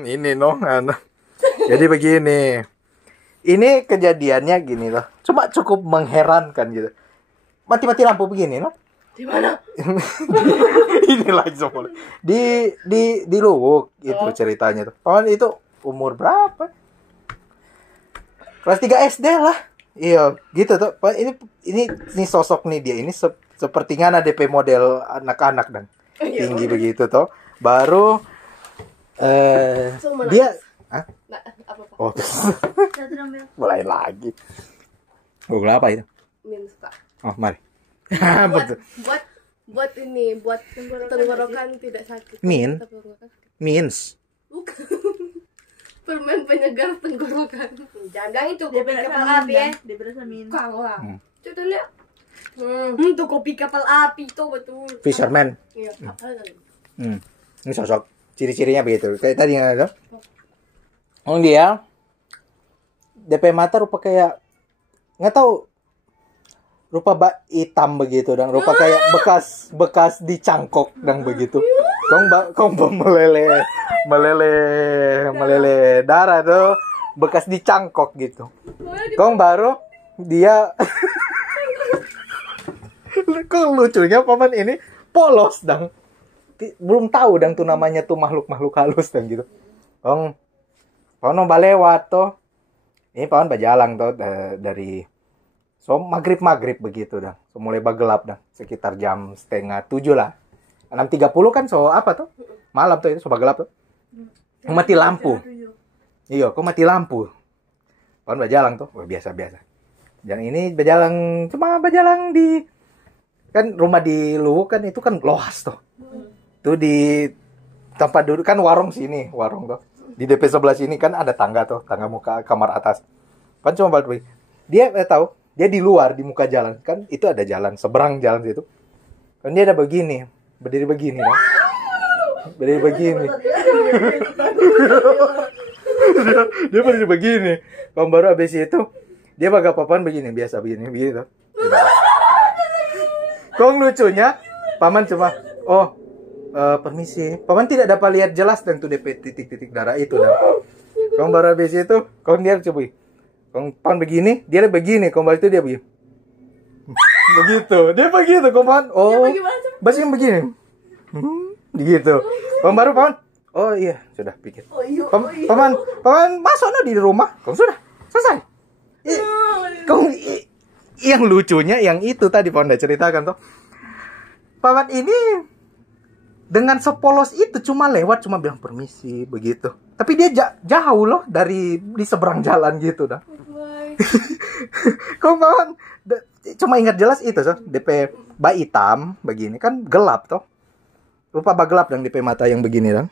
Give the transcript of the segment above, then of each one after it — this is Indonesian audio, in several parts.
Ini Jadi begini. Ini kejadiannya gini loh. Cuma cukup mengherankan gitu. Mati-mati lampu begini loh. Di mana? Ini lagi semua. Di Luwuk itu ceritanya tuh. Kawan itu umur berapa? Kelas 3 SD lah. Iya, gitu tuh. Ini sosok nih dia ini sepertinya ada DP model anak-anak dan tinggi begitu tuh. Baru dia Hah? Apa? Oh. Mulai lagi. Google apa itu? Minus, Pak. Oh, mari. buat ini, buat tenggorokan tidak sakit. Means. Bukan. Permen penyegar tenggorokan. Jangan itu Dia kopi berasa kapal min, api ya. Dia berasa min. Kalah. Coba lihat. Itu kopi kapal api itu betul. Fisherman. Iya. Ini sosok ciri-cirinya begitu. Kayak tadi yang ada. Oh dia DP mata rupa kayak nggak tahu rupa hitam begitu dan rupa kayak bekas dicangkok dan begitu. Kong meleleh darah tuh bekas dicangkok gitu. Kong baru dia kok lucunya paman ini polos dang. Belum tahu dang tuh namanya tuh makhluk halus dan gitu. Kong Pawan balewat tuh. Ini pawan bajalang tuh dari maghrib begitu dah. So mulai bagelap dah. Sekitar jam 6:30 lah. 6:30 kan apa tuh? Malam tuh itu so bagelap tuh. Mati lampu. Iya, kok mati lampu. Pawan bajalang tuh. Oh, biasa. Yang ini cuma bajalang di kan rumah di Luwuk kan itu kan luas tuh. Tuh di tempat duduk kan warung tuh. Di DP sebelah sini kan ada tangga muka kamar atas. Kan cuma balik. Dia tahu, dia di luar di muka jalan. Kan itu ada jalan, seberang jalan situ. Kan dia ada berdiri begini kan. Berdiri begini. dia berdiri begini. Kalau baru habis itu dia baga papan begini, biasa begini begitu. Kong lucunya paman cuma permisi. Paman tidak dapat lihat jelas dan tuh DP titik-titik darah itu dah. Kong baru habis itu, kong dia coba. Kong paman begini, dia begini, kong baru itu dia begini. Begitu. Dia begitu, kong paman. Oh. Basi yang begini. Begitu. Kong baru paman. Oh iya, sudah pikir. Paman masuk di rumah. Kong sudah selesai. Kong yang lucunya yang itu tadi paman udah ceritakan tuh. Paman ini dengan sepolos itu cuma bilang permisi begitu. Tapi dia jauh loh di seberang jalan gitu dah. Kau kawan cuma ingat jelas itu so. DP hitam begini kan gelap toh. Rupa gelap dan DP mata yang begini dong.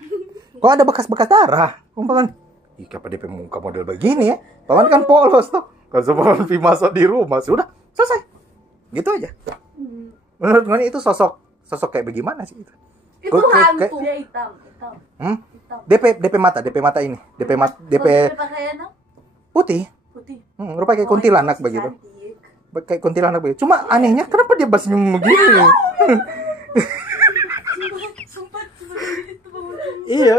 Kok ada bekas-bekas darah. Paman, apa DP muka model begini ya? Paman kan polos toh. Kalau sebelum masuk di rumah sudah selesai. Gitu aja. Menurut gue itu sosok kayak bagaimana sih itu? Itu hantu. Dia hitam. DP mata ini. DP putih. Rupa kayak kuntilanak begitu. Kayak kuntilanak begitu. Cuma anehnya kenapa dia senyum begini? Iya.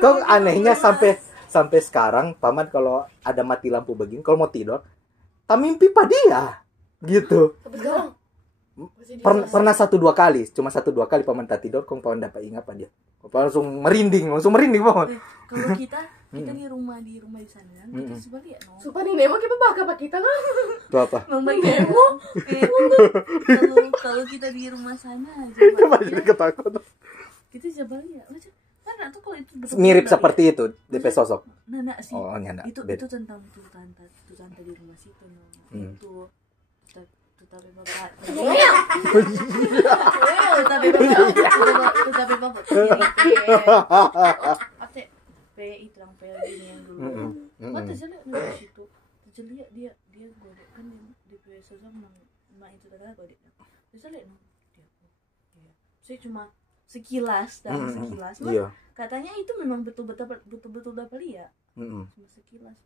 Kok anehnya sampai sekarang paman kalau ada mati lampu begini kalau mau tidur, tak mimpi dia gitu. Pernah 1-2 kali, cuma 1-2 kali paman tak tidur, kong paman dapat ingat dia. Paman langsung merinding paman. Kalau kita di rumah di sana, kita sebalik no. Sumpah nih Nemo kita bakal apa kita kan? Itu apa? Membayangmu. Kalau kita di rumah sana aja. Masih ketakut. Kita sebalik. Kan atau kalau itu betul mirip seperti itu DP sosok. Nah sih. Oh, nyana. Itu tentang tante di rumah situ no. Itu tapi bapak itu yang ini yang dulu kata jelek di situ jelek dia godek kan di PSO sama itu tadi godek jelek no dia saya cuma sekilas katanya itu memang betul-betul dapat lihat cuma sekilas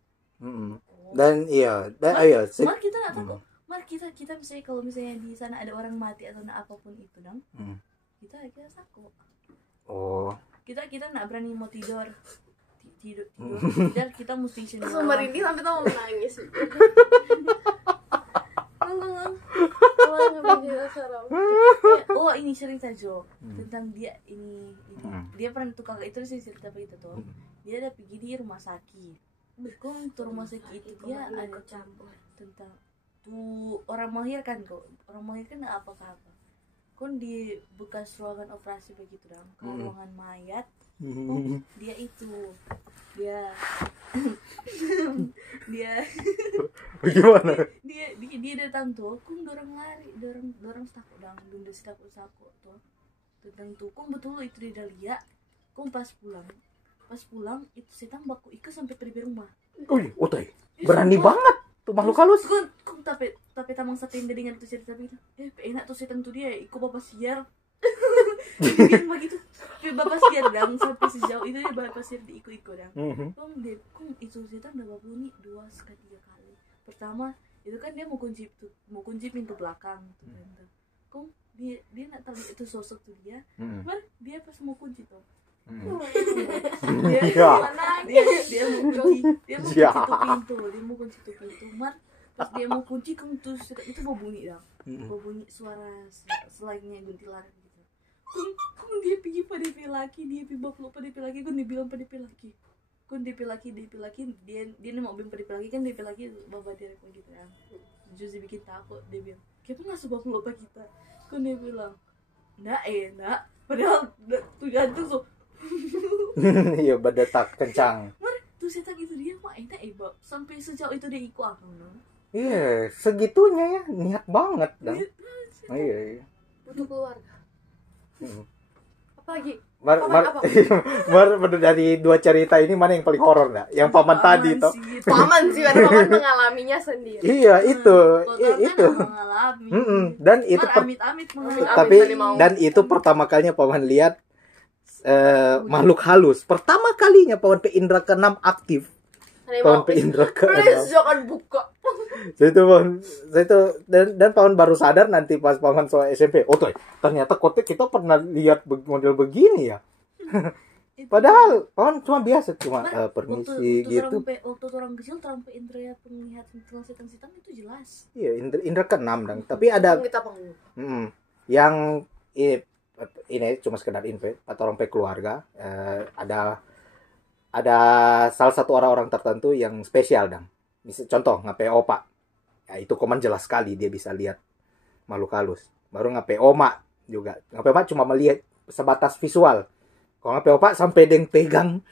dan Mar kita nggak tahu kita misalnya kalau misalnya di sana ada orang mati atau apapun itu dong kita takut. Oh kita nggak berani mau tidur kita mesti sini. Sumber ini sampai tahu menangis. Oh ini cerita Jo tentang dia ini dia pernah tuh kakak itu sih cerita begitu tuh. Dia ada pergi di rumah sakit. Kok tuh rumah sakit itu dia ada campur tentang tuh orang melahirkan kok. Orang melahirkan apa kon di bekas ruangan operasi begitu dong, ke ruangan mayat. Dia itu dia Bagaimana? dia datang tuh, kung dorang lari, dorang takut dong, bunda takut tuh tentang tuh, kung betul itu dia lihat, kung pas pulang itu setan baku ikan sampai pergi rumah. Otai, berani banget tuh makhluk halus. Kung tapi tamang sapi yang dengan itu cerita itu, enak tuh setan tuh dia, ikut bapak siar. Dia begitu, bapak siar dang sampai sejauh itu dia bapak siar diikut dang. Kung itu setan udah bunyi 2-3 kali. Pertama itu kan dia mau kunci pintu belakang tuh kan. Kung dia nak tahu itu sosok tuh dia, dia pas mau kunci tuh. Dia mau kunci tuh pintu, mar pas dia mau kunci kung tuh itu mau bunyi dang, mau bunyi suara selainnya guntilan gitu. Kung dia pergi pada laki, dia pergi bawa pada laki, kung dia bilang pada laki, kung dia laki, dia mau bilang pada laki kan dia laki bawa dia gitu kan, justru bikin takut dia bilang, kenapa nggak sebab lupa kita, kung dia bilang, nak, padahal tuh jantung so. Iya berdetak kencang. Mar, tuh setan itu dia mah enak Bab. Sampai sejauh itu dia ikut aku no. Iya, segitunya ya, niat banget dah. Iya. Butuh keluarga. Apalagi? Dari dua cerita ini mana yang paling horor dah? Yang paman tadi toh. Paman sih, karena paman mengalaminya sendiri. Iya, itu. Mengalami. Dan itu amit-amit tapi dan itu pertama kalinya paman lihat makhluk halus. Pertama kalinya paman P Indra ke-6 aktif. Paman P Indra ke-6. Jangan buka. Saya itu dan paman baru sadar nanti pas paman soal SMP. Oh, ternyata kotek kita pernah lihat model begini ya. Padahal paman cuma biasa permisi gitu. Waktu orang kecil orang P Indra ya penglihatan setan-setan itu jelas. Iya, Indra ke-6 dong. Tapi ada yang ini cuma sekedar info atau orang keluarga, ada salah satu orang tertentu yang spesial dong. Contoh ngape opa, ya itu koman jelas sekali dia bisa lihat makhluk halus. Baru ngape oma juga, ngape oma cuma melihat sebatas visual. Kalau ngape opa sampai deng pegang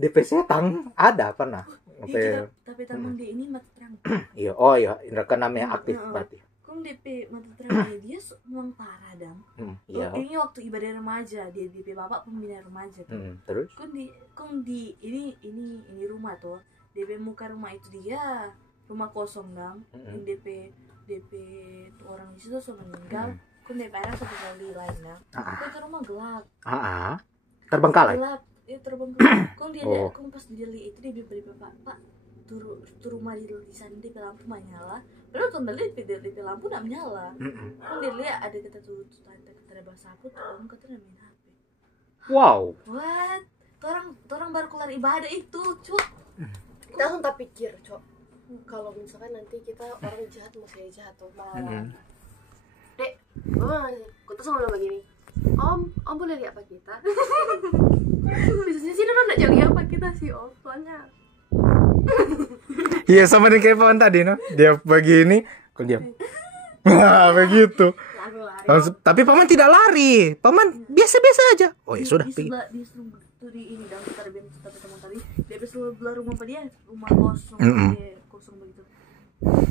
DP setan ada pernah. Tapi tamang dia ini mata terang. Iya, oh iya, indra keenam yang aktif berarti. Kung DP mata terang dia memang parah dang. Iya. Ini waktu ibadah remaja, dia DP bapak pembina remaja tuh. Terus? Kung di ini rumah tuh, DP muka rumah itu dia rumah kosong dang. Yang DP tuh orang di situ sudah meninggal. Kung DP ada satu kali lain dang. Itu rumah gelap. Terbengkalai. Gelap, itu terbengkalai. Kung dia kung pas dia lihat itu dia beri bapak tur rumah di sana DP lampu menyala. Padahal tuh DP lampu tidak menyala. Kung dia lihat ada kata tuh ada bahasa aku tuh orang kata main HP. Wow. What? Orang baru kelar ibadah itu, cuk. Kita langsung tak pikir, cuk. Kalau misalkan nanti kita orang jahat masih jahat tuh malah. Dek, aku tuh sama begini. Om boleh lihat apa kita? Biasanya sih udah nggak jadi apa kita sih Om, soalnya. Iya sama dengan kayak paman tadi no, dia begini, kok diam. Wah begitu. Tapi paman tidak lari, paman biasa-biasa aja. Oh ya sudah. Di sebelah di ini dalam teman tadi, dia sebelah rumah apa dia, rumah kosong, kosong begitu.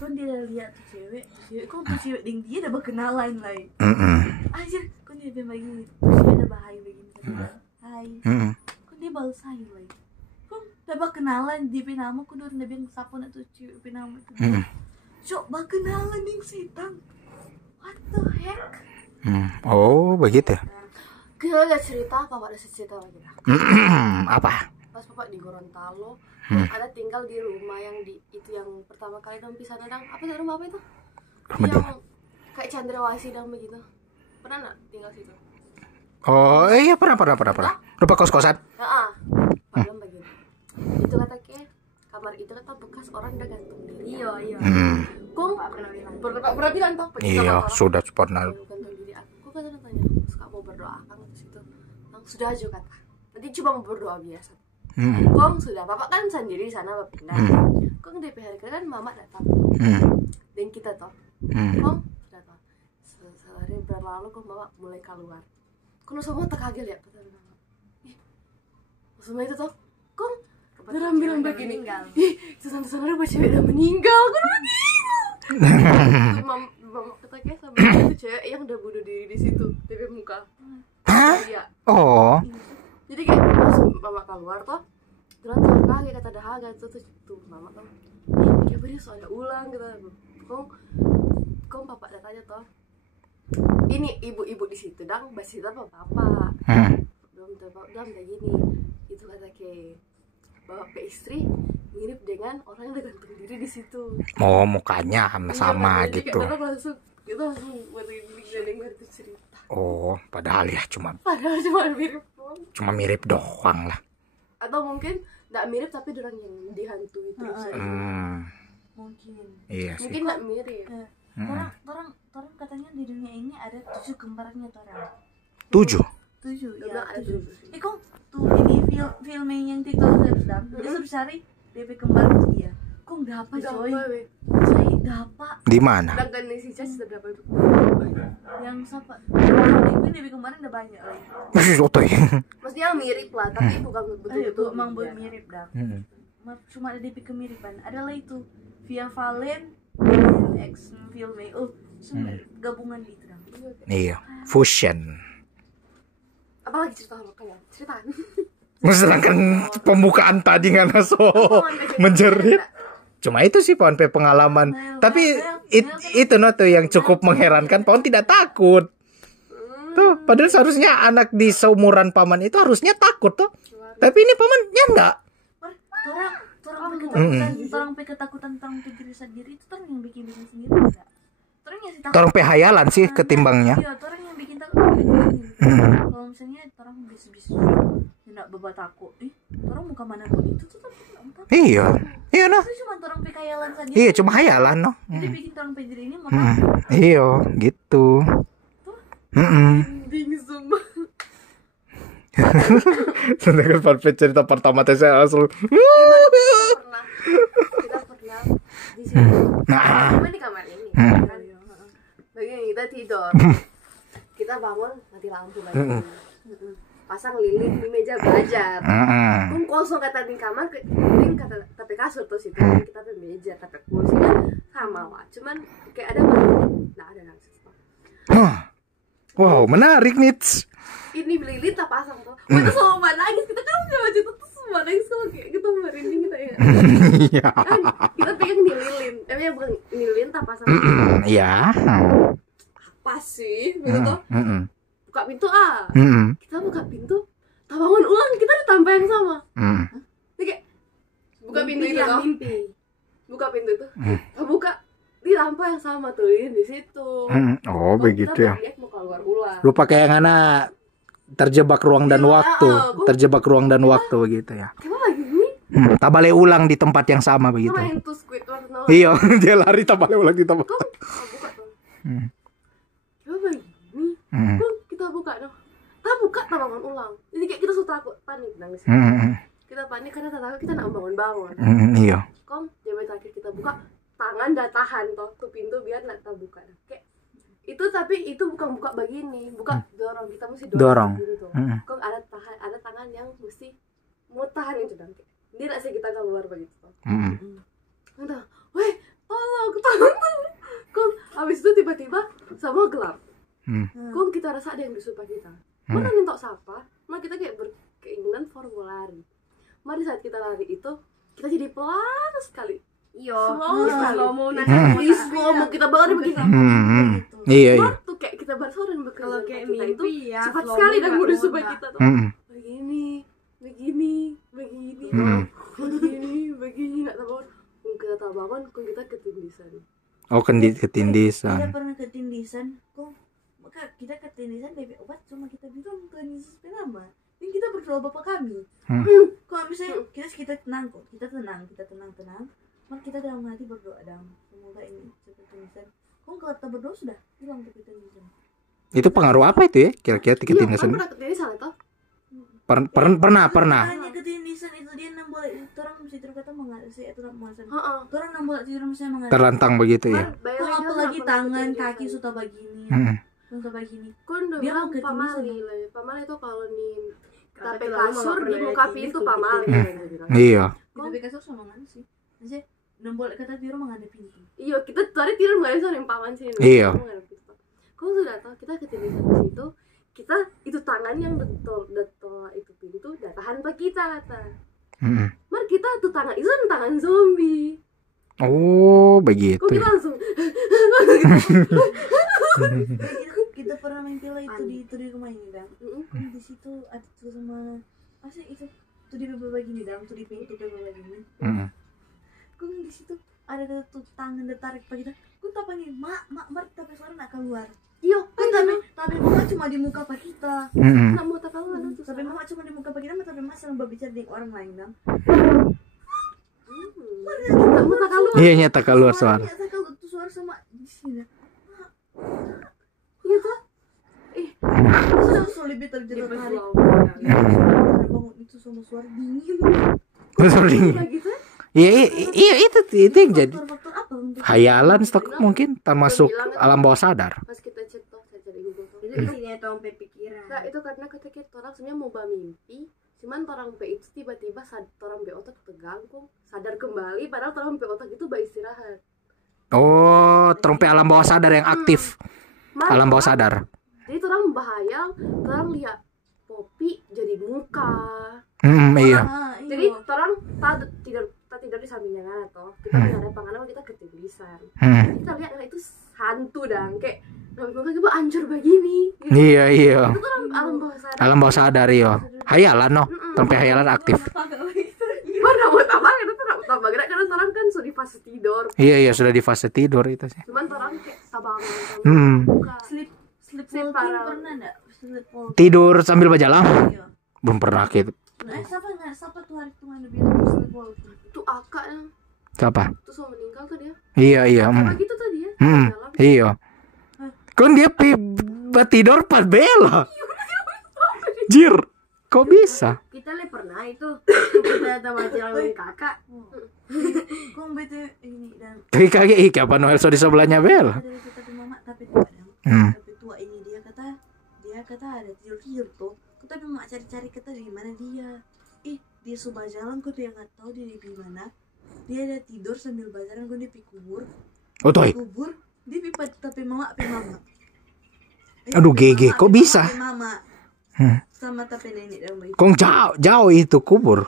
Kan dia lihat cewek, kok tuh cewek ding dia udah berkenalan lagi. Anjir, kan dia begini, cewek udah bahaya begini. Hai. Kan dia balas hai lagi. Kok udah berkenalan di nama ku udah bilang siapa nak tuh cewek nama itu. Cok berkenalan ding setan. What the heck? Oh begitu. Kita lihat cerita apa ada cerita lagi dah. Apa? Pas papa di Gorontalo, ada tinggal di rumah yang di itu yang pertama kali dong pisah dang. Apa tuh rumah apa itu? Yang kayak Chandrawasih dong begitu. Pernah nggak tinggal situ? Oh, iya pernah. Lupa kos-kosan. Pak bilang begini. Itu kata ke kamar itu kata bekas orang udah gantung diri. Iya. Kong pernah bilang toh. Iya, sudah pernah. Gantung diri aku kata tanya, suka mau berdoa kan di situ. Sudah aja kata. Nanti cuma mau berdoa biasa. Kong sudah, bapak kan sendiri di sana pindah. Kong DPR kan mama datang. Dan kita toh. Kong sudah toh. Sehari berlalu kong bapak mulai keluar. Kong semua terkaget lihat kata mama. Semua itu toh. Kong bilang begini. Itu sana ada cewek udah meninggal. Kong meninggal. Mama kata kayak sama itu cewek yang udah bunuh diri di situ, DP muka. Hah? Iya. Oh. Jadi kayak pas mama keluar toh, terus kaget kata dahaga tuh mama kan, kayak beri soalnya ulang gitu, kong bapak datanya toh, ini ibu-ibu di situ dang, basi apa bapak, belum kayak gini, itu kata kayak bapak ke istri mirip dengan orang yang udah gantung diri di situ. Oh, mukanya sama Jadi gitu. Kita langsung merinding dan dengar itu cerita. Oh, padahal ya cuma Mirip doang. cuma mirip doang lah. Atau mungkin nggak mirip tapi orang yang dihantui terus. Mungkin. Iya sih. Mungkin nggak mirip. Orang katanya di dunia ini ada 7 kembarannya orang. 7. 7 Dia bilang ada 7. Kok tuh ini filmnya yang TikTok sedang dia suruh cari DP kembar dia. Kok nggak apa coy? Coy dapat. Di mana? Sedangkan si Cas sudah berapa itu? Yang siapa? Itu DP kemarin udah banyak lagi. Otoy. Maksudnya yang mirip lah, tapi bukan betul-betul. Emang mirip dah. Cuma ada DP kemiripan. Adalah itu Via Valen X filmnya. Oh, semua gabungan itu dah. Iya, fusion. Apalagi cerita sama kalian? Ceritaan. Sedangkan pembukaan tadi nggak so menjerit. Cuma itu sih Pohon P pengalaman. Tapi itu no tuh yang cukup mengherankan. Pohon tidak takut. Tuh, padahal seharusnya anak di seumuran paman itu harusnya takut tuh. Tapi ini pamannya enggak. Orang ketakutan tentang diri sendiri itu orang yang bikin sendiri enggak. Orang yang takut. Orang hayalan sih ketimbangnya. Iya, orang yang bikin takut kalau misalnya orang bis-bis enggak beba takut. Orang muka mana pun itu tuh Iya. Iya noh. itu cuma orang hayalan saja. Iya, cuma hayalan noh. Jadi bikin orang diri ini mau takut. Iya, gitu. Ding sumpah. Sedangkan Pohon cerita pertama saya langsung. Kita pernah di situ. Nah. Cuma di kamar ini. Kan? Bagian kita tidur. Kita bangun mati lampu lagi. Pasang lilin di meja belajar. Kosong kata di kamar, ini kata tapi kasur tuh situ kita di meja tapi kursinya sama lah. Cuman kayak ada nggak ada nangis. Wow, menarik nih. Ini lilin tak pasang tuh. Kita sama nangis kita kan udah baca tuh semua nangis kalau kayak kita merinding kita ya. Iya. Kan kita pengen nih lilin, bukan lilin tak pasang. Iya. Apa sih begitu? Buka pintu kita buka pintu tak bangun ulang kita di tempat yang sama. Ini kayak buka pintu itu toh buka pintu itu buka di lampu yang sama tuh di situ. Oh begitu ya. Kita mau keluar ulang. Lu pakai yang mana terjebak ruang dan waktu, terjebak ruang dan waktu begitu ya. Kenapa lagi ini? Tak balik ulang di tempat yang sama begitu. Main tuh Squidward no. Iya, dia lari tak balik ulang di tempat. Buka tuh. Kenapa lagi ini? Kita buka dong. Kita buka tak bangun ulang. Jadi kayak kita sudah takut panik nangis. Kita panik karena tak tahu kita nak bangun-bangun. Iya. Kom, jam terakhir kita buka tangan dah tahan toh tuh pintu biar nak terbuka. Kayak itu tapi itu bukan buka begini, buka dorong kita mesti dorong. Kom ada tangan yang mesti mau tahan itu dan dia nak kita keluar begitu. Entah, weh, tolong. Kom, habis itu tiba-tiba semua gelap. Kom kita rasa ada yang disuruh kita. Mana minta siapa? Nah kita kayak berkeinginan for lari. Mari saat kita lari itu kita jadi pelan sekali. Iya. Slow mo kita baru begini. Iya. Waktu kayak kita baru dan bekerja kayak kita itu ya, cepat sekali dan mudah supaya kita tuh begini nak tahu. Kung kita tahu kita ketindisan. Oh ketindisan. Tidak pernah ketindisan. Kok kita ketindisan DP obat cuma kita bilang ketindisan lama. Ini kita berdoa Bapak kami. Kalau misalnya kita tenang kok, kita tenang. Maka kita dalam hati berdoa semoga ini cepat ketindisan. Kok kalau kita berdoa sudah hilang ketindisan. Itu pengaruh apa itu ya? Kira-kira ketindisan? Pernah ketindisan atau? Pernah. Hanya ketindisan itu dia 6 bulan. Orang mesti terkata mengatasi itu mengatasi. Heeh. Orang 6 bulan tidur misalnya mengatasi. Terlantang begitu ya. Kok apalagi tangan, kaki sudah begini. Sudah begini. Kan udah Dia bilang mau pamali lah. Pamali itu kalau nih tapi Tapi kasur lama di muka pintu pamali. Iya. Tapi kasur sama mana sih? Maksudnya 6 bulan kata tidur menghadap pintu. Iya, kita tadi tidur nggak ada yang paman sih. Iya. Kau sudah tahu kita ketindisan di situ, kita itu tangan yang detol itu pintu udah tahan pak kita kata. Mar kita tuh tangan itu kan tangan zombie. Oh begitu. Kok kita langsung Kita pernah main piala itu di rumah ini dan di situ ada tuh sama apa itu tuh di beberapa gini dan tuh di pintu beberapa gini. Kok di situ ada tuh tangan ditarik pak kita. Kok tak panggil mak tapi suara nak keluar. iya Kan tapi mama cuma di muka pak kita. nggak mau tak kalau ada tuh. Tapi mama cuma di muka pak kita, tapi mama selalu berbicara dengan orang lain dong. Nggak mau tak kalau. Iya nyata keluar suara. Ternyata kalau tuh suara sama di sini. Iya tuh. Sudah lebih terjerat tarik. Bangun itu sama suara dingin. Sering. Gitu. Iya itu yang jadi Faktor apa untuk hayalan stok mungkin termasuk alam bawah sadar. Pas kita cek toh saya cari Google toh. Itu di sini atau sampai pikiran. Nah itu karena ketika orang sebenarnya mau mimpi, cuman orang pe itu tiba-tiba orang pe otak terganggu, sadar kembali, padahal orang pe otak itu beristirahat. Oh, trompe alam bawah sadar yang aktif. Alam bawah sadar. Jadi orang bahaya, orang lihat Poppy jadi muka. Iya. Jadi orang tak tidur di sampingnya kan atau kita nggak ada panganan kita ketindisan. Kita lihat itu hantu dan kayak muka kita hancur begini. Gitu. Iya. Itu orang alam bawah sadar. Alam bawah sadar iya. Hayalan no. Trompe hayalan aktif. Mana buat apa? Itu tuh tambah gerak karena orang kan sudah di fase tidur. Iya sudah di fase tidur itu sih. Cuman orang kayak tabangan buka. sleep Sleep walking parah. pernah enggak? Sleep walking. Tidur sambil berjalan? Iya. Belum pernah gitu. Nah, siapa tuh hari tuh ada bilang tuh sleep walking. Itu akaknya Siapa? terus mau meninggal tuh dia. Iya. Apa gitu tadi ya? Jalan. Iya. Kan dia tidur pas bela. Jir, kok bisa? Kita pernah itu kita sama jalan kakak. Kok bete ini dan Kayak kaget kapan Noel so di sebelahnya bela. ada tapi mama tapi tua dong. Tapi tua ini dia kata ada tidur tuh. Tapi mama cari kata di mana dia. Dia sudah jalan kok dia nggak tahu dia di mana. Dia ada tidur sambil bajaran kok dia pi kubur. Oh toy. Kubur dia pi tapi mama. Aduh GG, kok bisa? Mama. Sama tapi nenek dan bayi. Kok jauh itu kubur.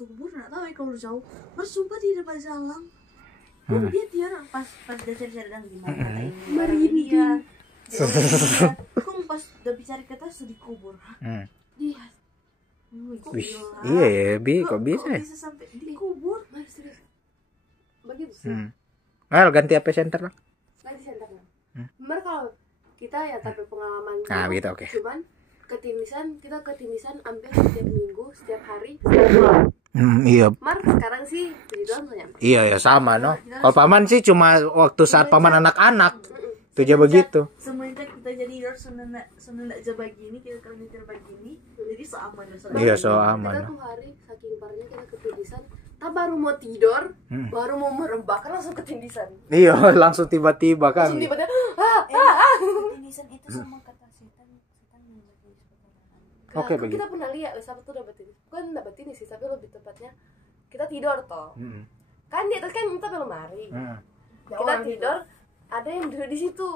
Kubur nggak tahu ya kalau jauh. Mas sumpah dia depan jalan. Dia tiara pas dia cari dan gimana ini dia. Kok pas udah bicara kata sudah dikubur. Dia. Iya ya, kok bisa ya? Bisa sampai dikubur. Begitu sih. Well, ganti HP center lah. Nanti center. Bener kalau kita ya tapi pengalaman. Nah, gitu oke. Cuman kita ketindisan hampir setiap minggu, setiap hari, setiap bulan. Iya. Mar sekarang sih puji Tuhan banyak. Iya ya sama no. Kalau paman sih cuma waktu saat paman anak-anak. Itu aja begitu. Semenjak kita jadi senenda aja begini, kita kalau nyetir begini, jadi so aman. Iya so aman. Kita tuh hari saking parahnya kita ketindisan, kita baru mau tidur, baru mau merebak langsung ketindisan. Iya langsung tiba-tiba kan. Langsung tiba-tiba Ketindisan itu sama kata setan Oke, Nah, begitu. kita pernah lihat siapa tuh dapat ini. Bukan dapat ini sih, tapi lebih tepatnya kita tidur toh. Kan di atas kan kita belum lemari. Kita tidur, ada yang duduk di situ.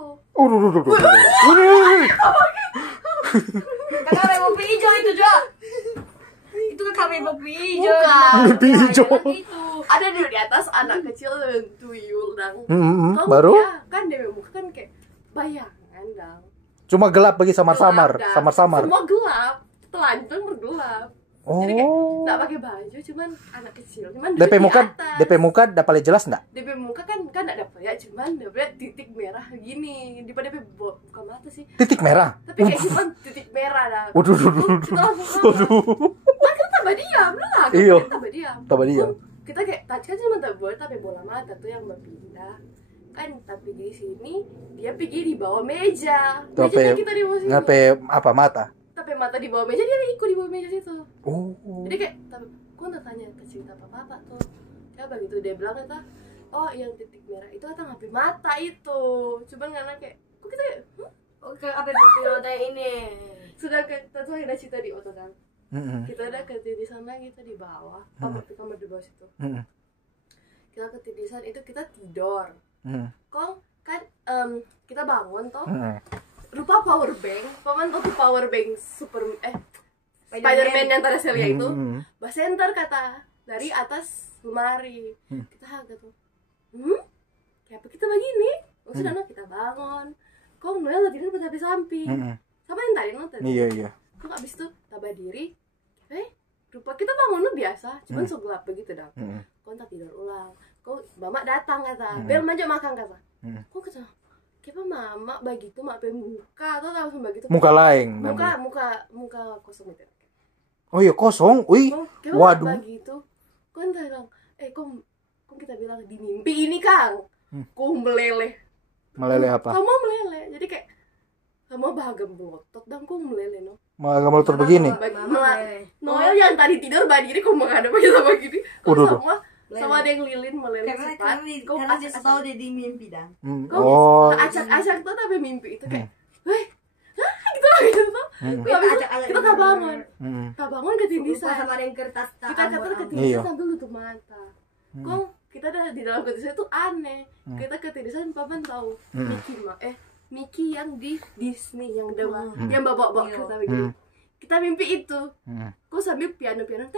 Kakak Rebo hijau itu juga. Itu kakak bebek hijau. Bukan. Hijau. Itu. Ada di atas anak kecil dan tuyul dang. Baru? Ya, kan dia muka kan kayak bayangan dang. Cuma gelap bagi samar-samar. Gelap, dah. Semua gelap. Telanjang bergelap. Jadi kayak Oh. nggak pakai baju, cuman anak kecil, cuman DP duduk di muka, atas. DP muka udah paling jelas enggak? DP muka kan ada apa ya, cuman ada titik merah gini. Di DP bukan mata sih, Titik merah. tapi kayak cuman titik merah dah. Waduh, Kita langsung kan kita tambah diam lah. Iya. Kita tambah diam. Tambah diam. Kita kayak tadi kan cuma tak boleh tapi bola mata tuh yang berpindah kan, tapi di sini dia pergi di bawah meja. Mejanya kita di bawah situ. Ngape apa mata? Tapi mata di bawah meja, dia ikut di bawah meja situ. Oh. Jadi kayak aku udah tanya ke cerita papa tuh ya begitu, dia bilang kata oh yang titik merah itu kata ngapain mata itu, cuman karena kayak kok kita kayak Oke, apa itu pilot ini? sudah ke tuh ada cerita di otot kan, Mm-mm. kita udah di sana, kita di bawah kamar di bawah situ, Mm-mm. kita ketidisan itu kita tidur Mm-mm. kok kan kita bangun toh Mm-mm. rupa power bank, paman tuh power bank Spiderman yang tadi saya lihat itu Mm-mm. Mbak Center kata dari atas lemari. Kita kaget tuh. Kayak apa kita begini? Oh sudah kita bangun. Kok Noel lagi tidur tapi samping. Mm-mm. Sama yang tadi nonton. Iya. Kok abis itu tabah diri. Rupa kita bangun biasa, cuman segelap begitu dah. Mm-mm. Kok tak tidur ulang. Kok mama datang kata. Bel maju makan kata. Kok kata. Kenapa mama begitu mak muka atau langsung begitu? Muka lain. Muka kosong itu. Oh iya kosong. Wih. Waduh. Begitu. Kok bilang, kok kita bilang di mimpi ini Kang. Kok meleleh. Meleleh apa? Kamu meleleh. Jadi kayak kamu bahagia melotot dan kok meleleh no. Malah melutur begini. Noel yang tadi tidur berdiri kok menghadap aja sama gini. Kok Udah. sama ada yang lilin meleleh cepat. Kok Karena dia tahu dia di mimpi dah. Oh. acak-acak tuh tapi mimpi itu kayak, gitu tuh. Kita tak bangun. Tak bangun ketindisan. Sama ada yang kertas tak Kita kata Iya. ketindisan sambil tutup mata. Kok kita ada di dalam ketindisan itu aneh. Kita ketindisan paman tahu Mickey yang di Disney yang yang bawa kereta begini. Kita mimpi itu. Kok sambil piano teng.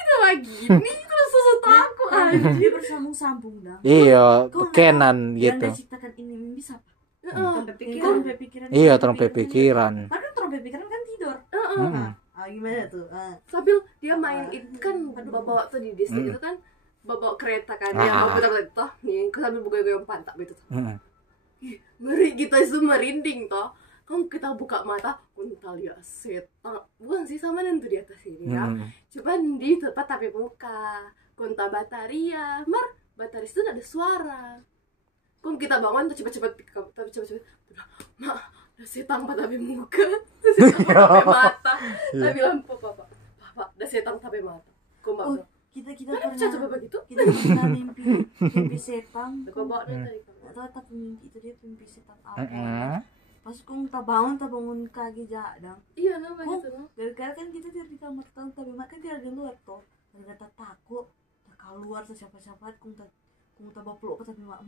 Kita lagi ini terus susu aku anjir. Dia bersambung-sambung dah. Iya, kenan Yang gitu. menciptakan ini mimpi siapa? Sampai pikiran. Iya, terlalu pikiran. Karena terlalu pikiran kan tidur. Gimana tuh? Sambil dia main itu kan bawa tuh di Disney itu kan bawa kereta kan yang putar-putar toh nih, sambil goyang-goyang pantat gitu tuh. Ngeri, kita itu merinding toh. Kan kita buka mata, kita lihat setan. Bukan sih sama nentu di atas ini ya. Cuman di tempat tapi muka. Konta bataria, bataris itu ada suara. Kok kita bangun tuh cepet-cepet tapi cepet-cepet. Mak, ada setan tapi muka. Ada setan tapi mata. Tapi bilang papa, ada setan tapi mata. Kok Oh, mbak? kita Coba pernah begitu. kita pernah mimpi sepang. Kok bawa tadi? Atau tapi mimpi itu dia mimpi sepang apa? Pas kong tak bangun kaki jadang. Iya, nama gitu no. Gara-gara kan kita tidur di kamar tahu tapi mak kan tidur di luar toh. Gara-gara tak takut, tak keluar siapa-siapa kong tak bawa peluk tapi mak.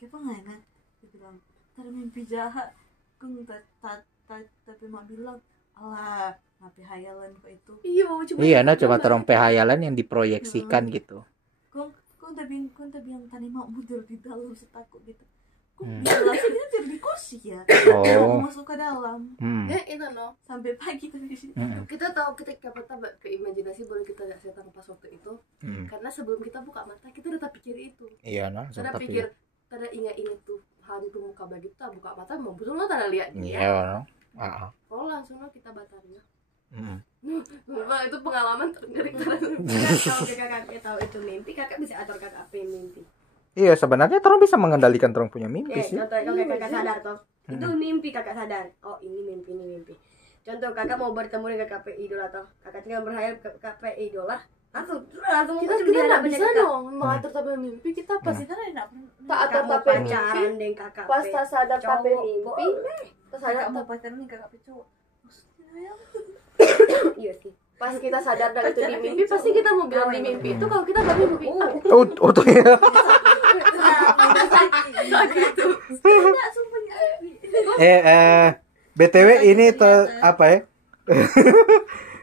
Kenapa nggak kan? Dia bilang, "Tadi mimpi jahat." Kong tapi mak bilang, "Alah, ngapain hayalan kok itu?" Iya, Iya, nah cuma terong hayalan yang diproyeksikan gitu. Kong bilang tadi mak muncul di dalam setakut gitu. Kok biasa kita tidur di kursi ya? Oh. Masuk ke dalam Ya itu no. sampai pagi tuh di situ. Kita tahu kita ke imajinasi boleh kita lihat setan pas waktu itu. Karena sebelum kita buka mata kita udah pikir itu. Iya, nah. Karena pikir tada ingat tuh hantu muka begitu, buka mata mau betul lo tada lihat dia. Iya, no. Oh langsung no kita batalnya. Wah, itu pengalaman terngeri karena Kalau kakak tahu itu mimpi, kakak bisa atur kakak apa yang mimpi. Iya, sebenarnya terong bisa mengendalikan terong punya mimpi Oke, sih. contoh kalau kakak sadar toh, itu mimpi kakak sadar. Oh ini mimpi. Contoh kakak mau bertemu dengan KP idola toh, kakak tinggal berhayal ke KP idola, langsung kita nggak bisa dong mengatur tapi mimpi kita pas Kita nggak tak atur mau tapi pacaran mimpi dengan kakak. pas tak sadar tapi mimpi pas sadar kakak mau pacaran nih kakak cowok. Iya sih. pas kita sadar dari itu di mimpi pasti kita mau bilang di mimpi itu kalau kita nggak mimpi Oh, tuh ya. gitu. BTW ini apa ya?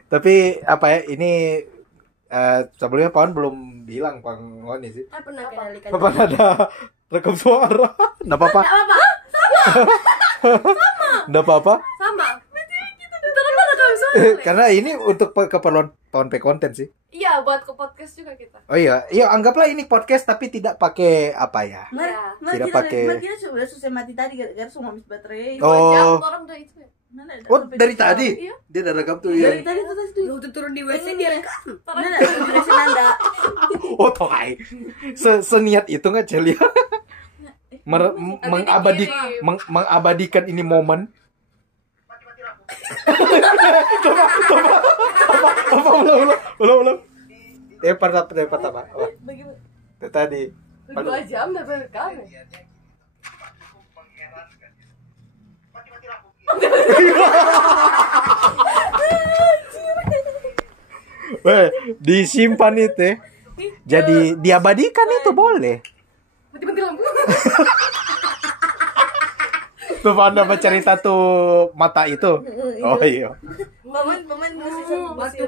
Tapi apa ya? Ini sebelumnya Pawan belum bilang Pang Ngoni sih. Saya pernah kendalikan. Kapan ada rekam suara? Nggak apa-apa. Sama Nggak apa-apa. sama terus ada kamu Karena ini untuk keperluan PONP konten sih. Iya, buat ke podcast juga kita. Oh iya, anggaplah ini podcast tapi tidak pakai apa ya? Iya. Tidak pakai- Kita sudah selesai mati tadi gara-gara semua habis baterai. Oh. Jam orang udah itu ya. Mana ada Oh, sampai dari dua tadi? jam. Iya. Dia udah rekam tuh Dari ya. tadi tuh tadi tuh. Lu tuh turun di WC dia rekam. Mana ada durasi nanda. Oh, tohai. Seniat itu nggak Celia? Mengabadikan ini momen. Apa belum. Pertama. Bagaimana? Itu tadi. 2 jam udah berekam ya. Weh, disimpan itu. Jadi diabadikan itu boleh. Mati-mati lampu. Tuh Anda bercerita tuh mata itu. Oh iya. Paman masih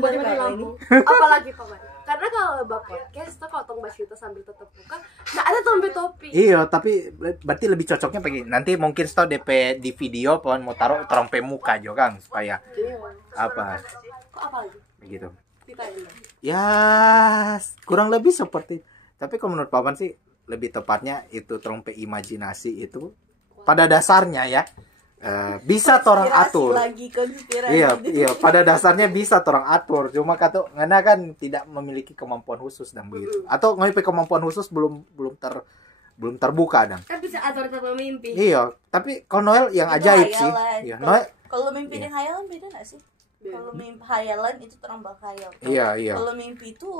Mati-mati lampu. Apalagi paman. Karena kalau podcast tuh kalau tong bahas kita sambil tetap buka, nah ada topi. Iya, tapi berarti lebih cocoknya pakai nanti mungkin setelah DP di video pohon mau taruh trompe muka juga kan supaya Iya. apa Kok apa lagi? begitu. Ditanya. Ya, kurang lebih seperti. Tapi kalau menurut Paman sih lebih tepatnya itu trompe imajinasi itu pada dasarnya ya bisa torang atur. Lagi konspirasi. Iya, pada dasarnya bisa torang atur. Cuma kata ngana kan tidak memiliki kemampuan khusus dan begitu. Atau memiliki kemampuan khusus belum terbuka dan. Kan bisa atur tanpa mimpi. Iya, tapi kalau Noel yang Itu ajaib hayalan. sih. Iya, Noel. Kalau mimpi Iya. dan hayalan beda nggak sih? Kalau mimpi hayalan itu terang berkhayal. Iya. Kalau mimpi itu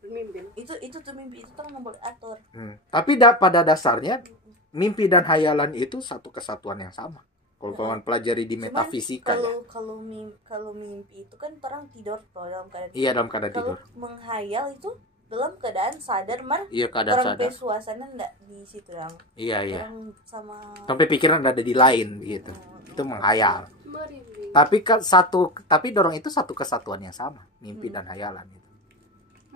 Pemimpin. itu tuh mimpi itu terang boleh atur. Tapi pada dasarnya mimpi dan hayalan itu satu kesatuan yang sama. Kalau Paman pelajari di Cuman metafisika ya. kalau mimpi itu kan terang tidur toh dalam keadaan. Iya, dalam keadaan Kalau tidur. menghayal itu dalam keadaan sadar Iya, keadaan orang sadar. suasana enggak di situ yang Iya. orang sama Sampai pikiran ada di lain gitu. Itu menghayal. Merinding. Tapi dorong itu satu kesatuan yang sama, mimpi dan hayalan itu.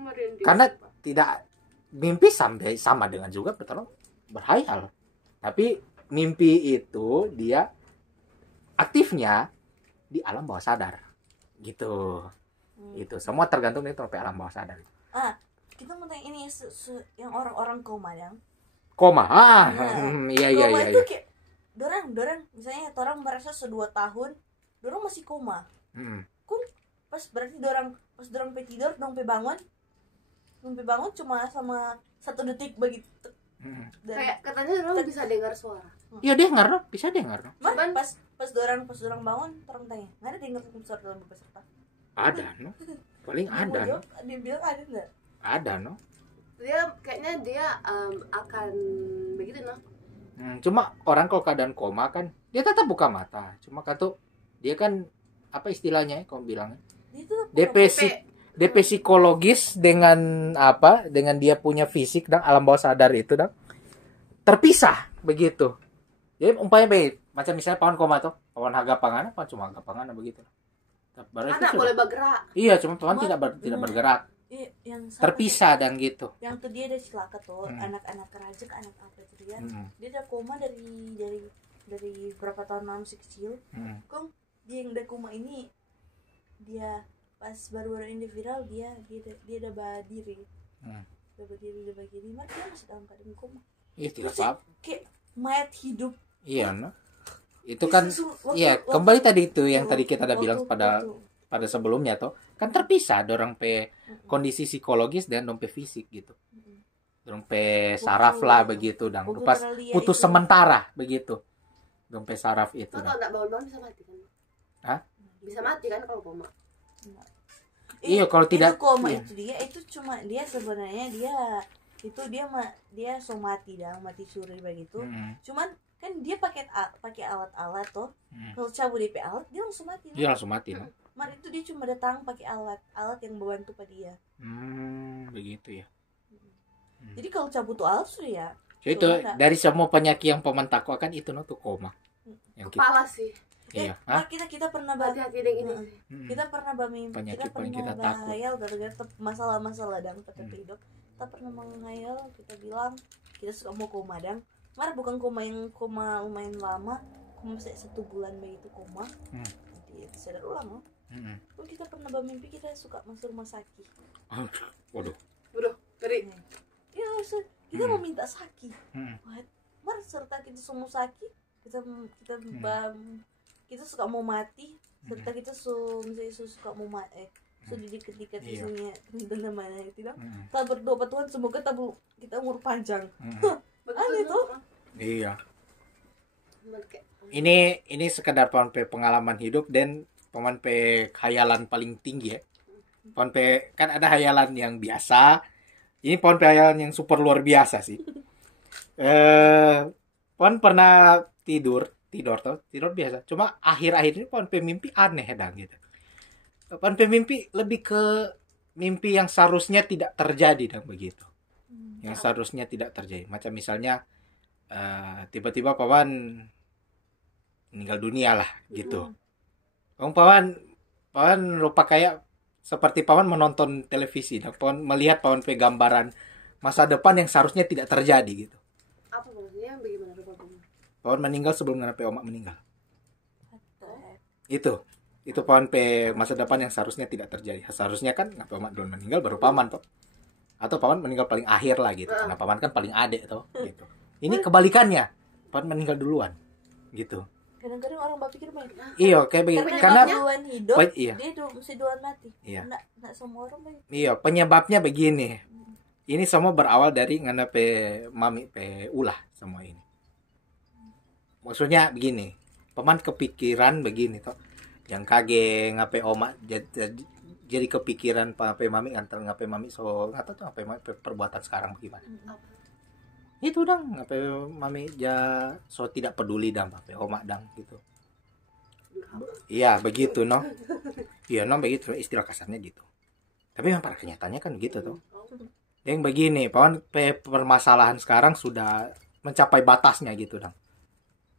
Merinding. Karena tidak mimpi sama dengan juga betul berhayal. Tapi mimpi itu dia aktifnya di alam bawah sadar. Gitu. Itu semua tergantung dari sampai alam bawah sadar. kita mau tanya ini yang orang-orang koma yang Koma. Iya. koma itu kayak dorang misalnya orang merasa 2 tahun dorang masih koma. Pas berarti pas dorang pe tidur dong pe bangun cuma sama 1 detik begitu. Kayak katanya orang bisa dengar suara. Iya dengar, bisa dengar. Cuman pas dorang bangun orang tanya nggak ada dengar suara dalam peserta. Ada, no. Paling ada, no. Dia bilang ada nggak? Ada, no. Kayaknya dia akan begitu no. Cuma orang kalau keadaan koma kan dia tetap buka mata. Cuma kata dia kan apa istilahnya ya kamu bilangnya? DP psikologis dengan apa? Dengan dia punya fisik dan alam bawah sadar itu dan terpisah begitu. Jadi umpamanya macam misalnya pawan koma tuh, pawan hagapangan apa cuma hagapangan begitu. Anak boleh bergerak. Iya, cuma pawan tidak bergerak. Iya, yang Terpisah dan gitu. Yang tuh dia ada celaka tuh, anak-anak kerajaan, anak apa itu dia. Dia udah koma dari berapa tahun lalu masih kecil. Kong dia yang udah koma ini dia pas baru-baru ini viral dia udah berdiri. Udah berdiri, maka dia masih dalam keadaan koma. Iya, tidak apa-apa. Kayak mayat hidup. Iya, no. Itu kan iya, kembali tadi itu yang tadi kita udah bilang pada sebelumnya toh. Kan terpisah dorong pe kondisi psikologis dan dompe fisik gitu. Dorong pe saraf lah begitu dan pas putus sementara begitu. Dompe saraf itu. Kalau nggak bangun-bangun bisa mati kan? Hah? Bisa mati kan kalau koma? Iya, kalau tidak itu koma iya. itu dia itu cuma dia sebenarnya dia so mati mati suri begitu. Cuman kan dia pakai alat-alat tuh. Kalau cabut DP alat dia langsung mati. Dia langsung mati lah. Mar itu dia cuma datang pakai alat yang membantu pada dia. Begitu ya. Jadi kalau cabut tuh alat sudah ya. Jadi itu dari semua penyakit yang paman takutkan itu no tuh koma. Yang Kepala sih. Iya. Kita pernah bahas Hati-hati deh gini. kita pernah mimpi Penyakit kita paling pernah kita takut. menghayal gara-gara masalah-masalah dan hidup kita pernah menghayal kita bilang kita suka mau koma dang mar bukan koma yang koma lumayan lama koma bisa 1 bulan begitu koma nanti sadar ulang loh Oh, kita pernah bermimpi kita suka masuk rumah sakit. Waduh. Bro, dari Ya, kita mau minta sakit. Hmm. Mar serta kita semua sakit, kita kita suka mau mati, serta kita misalnya suka mau didikat-dikat Iya. isunya tentang mana itu dong. Tak berdoa Tuhan semoga kita umur panjang. Aneh tuh. Iya. Kayak Ini sekedar paman pe pengalaman hidup dan paman pe khayalan paling tinggi ya. Paman pe kan ada khayalan yang biasa. Ini paman pe khayalan yang super luar biasa sih. Paman pernah tidur biasa. Cuma akhir-akhir ini paman pe mimpi aneh dah gitu. Paman pe mimpi lebih ke mimpi yang seharusnya tidak terjadi dan begitu. Yang seharusnya tidak terjadi. Macam misalnya tiba-tiba paman meninggal dunia lah gitu. Paman lupa kayak seperti paman menonton televisi, dan paman melihat paman pe gambaran masa depan yang seharusnya tidak terjadi gitu. apa maksudnya bagaimana rupa kamu? Paman meninggal sebelum pe omak meninggal. Itu paman pe masa depan yang seharusnya tidak terjadi. Seharusnya kan ngape omak duluan meninggal baru paman toh. Atau paman meninggal paling akhir lah gitu. Karena paman kan paling adek toh gitu. Ini kebalikannya. Paman meninggal duluan gitu. Kadang-kadang orang berpikir baik. Iya, kayak begitu. Karena Karena duluan hidup, iya. dia mesti duluan mati. Iya. Nggak semua orang baik. Iya, penyebabnya begini. Ini semua berawal dari ngana pe mami pe ulah semua ini. Maksudnya begini, paman kepikiran begini toh. Yang kage ngape oma jadi kepikiran pe mami antar ngape mami so ngata tuh ngape mami perbuatan sekarang bagaimana. Itu dong ngape mami so tidak peduli dang ngape oma dang gitu. Iya, begitu no. Iya, no begitu istilah kasarnya gitu. Tapi yang pada kenyataannya kan gitu tuh. Yang begini, paman permasalahan sekarang sudah mencapai batasnya gitu dong.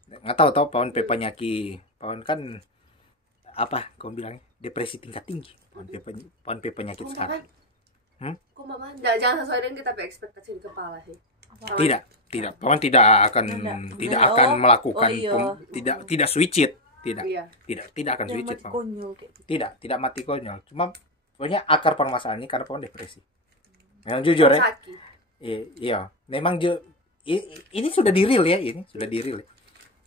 Nggak tahu tau paman penyakit, paman kan apa kau bilangnya depresi tingkat tinggi. Paman penyakit sekarang. Kok mama jangan sesuai dengan kita ekspektasi di kepala sih. Tidak, paman tidak akan melakukan tidak switch it, tidak akan switch it, konyol kayak gitu. tidak mati konyol, cuma pokoknya akar permasalahan ini karena paman depresi. Memang jujur ya. Iya, memang ini sudah di-real ya, ini sudah di-real.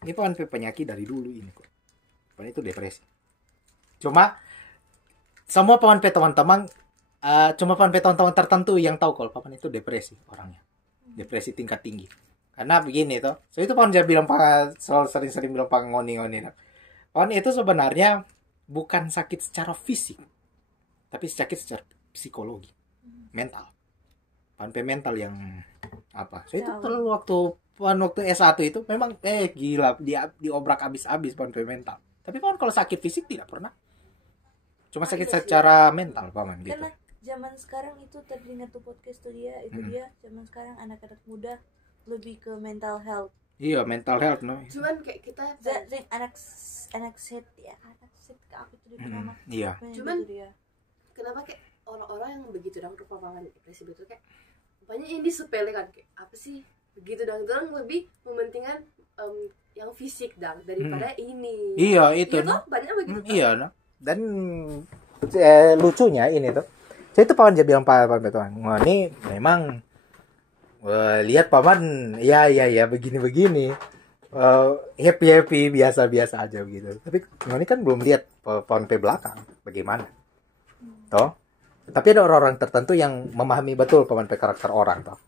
Ini paman penyakit dari dulu ini kok. Paman itu depresi. Cuma semua paman teman-teman cuma paman teman-teman tertentu yang tahu kalau paman itu depresi orangnya. Depresi tingkat tinggi. Karena begini toh. So itu paman jadi bilang selalu sering-sering bilang ngoni-ngoni. Paman itu sebenarnya bukan sakit secara fisik, tapi sakit secara psikologi, mental. Paman mental yang apa? So itu terlalu waktu S1 itu memang gila diobrak abis-abis paman mental. Tapi paman kalau sakit fisik tidak pernah. Cuma sakit secara mental paman gitu. Karena zaman sekarang itu terdengar tuh podcast tuh dia zaman sekarang anak-anak muda lebih ke mental health. Iya, mental health no. Cuman kayak kita anak set apa itu dia nama. Iya. Cuman kenapa kayak orang-orang yang begitu dong rupa paman depresi betul kayak banyak yang disepelekan kayak apa sih begitu dong orang lebih mementingkan yang fisik dong daripada ini. Iya itu. Iya toh banyak begitu. Iya no. Dan lucunya ini tuh. Saya itu paman bilang paman betuan. Wah ini memang lihat paman ya begini happy biasa aja begitu. Tapi ini kan belum lihat paman pe belakang bagaimana. Toh. Tapi ada orang-orang tertentu yang memahami betul paman pe karakter orang toh.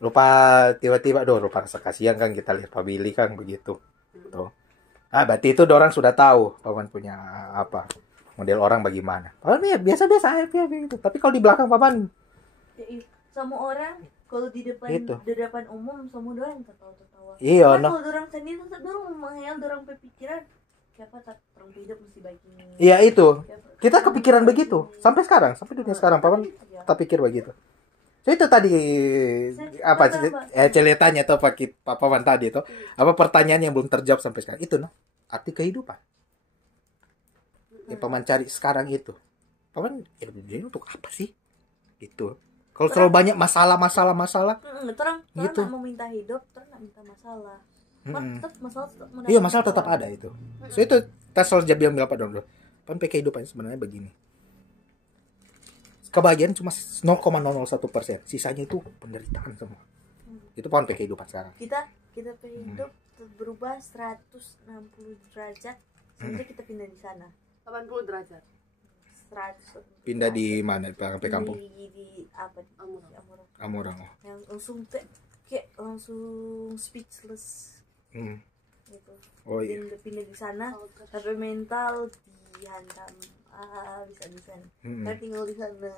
Lupa tiba-tiba lupa rasa kasihan kan kita lihat Pak Billy kan begitu. Toh. Berarti itu orang sudah tahu paman punya apa model orang bagaimana. Paman ya biasa-biasa happy gitu. Tapi kalau di belakang paman semua orang kalau di depan umum semua orang tertawa. Iya, Kalau orang sendiri orang menghayal orang berpikiran siapa tak orang hidup mesti baik ini. Iya itu. Kita kepikiran begitu sampai sekarang, sampai dunia sekarang paman tak pikir begitu. So itu tadi ceritanya atau Pak Paman tadi itu apa pertanyaan yang belum terjawab sampai sekarang itu arti kehidupan. Yang paman cari sekarang itu. Paman hidup di dunia untuk apa sih? Gitu. Kalau terlalu banyak masalah. Orang gitu. mau minta hidup, orang nggak minta masalah. Tetap masalah tetap Iya, masalah tetap ada itu. So itu kita selalu bilang apa dong. Pan kehidupan sebenarnya begini. Kebahagiaan cuma 0,001%, sisanya itu penderitaan semua. Itu pan kehidupan sekarang. Kita hidup berubah 160 derajat sehingga kita pindah di sana. 80 derajat. 100 Pindah di mana? Sampai kampung. Di apa? Amurang. Oh. Yang langsung kayak langsung speechless gitu. Oh iya. Pindah di sana, tapi mental dihantam habis-habisan. Karena tinggal di sana.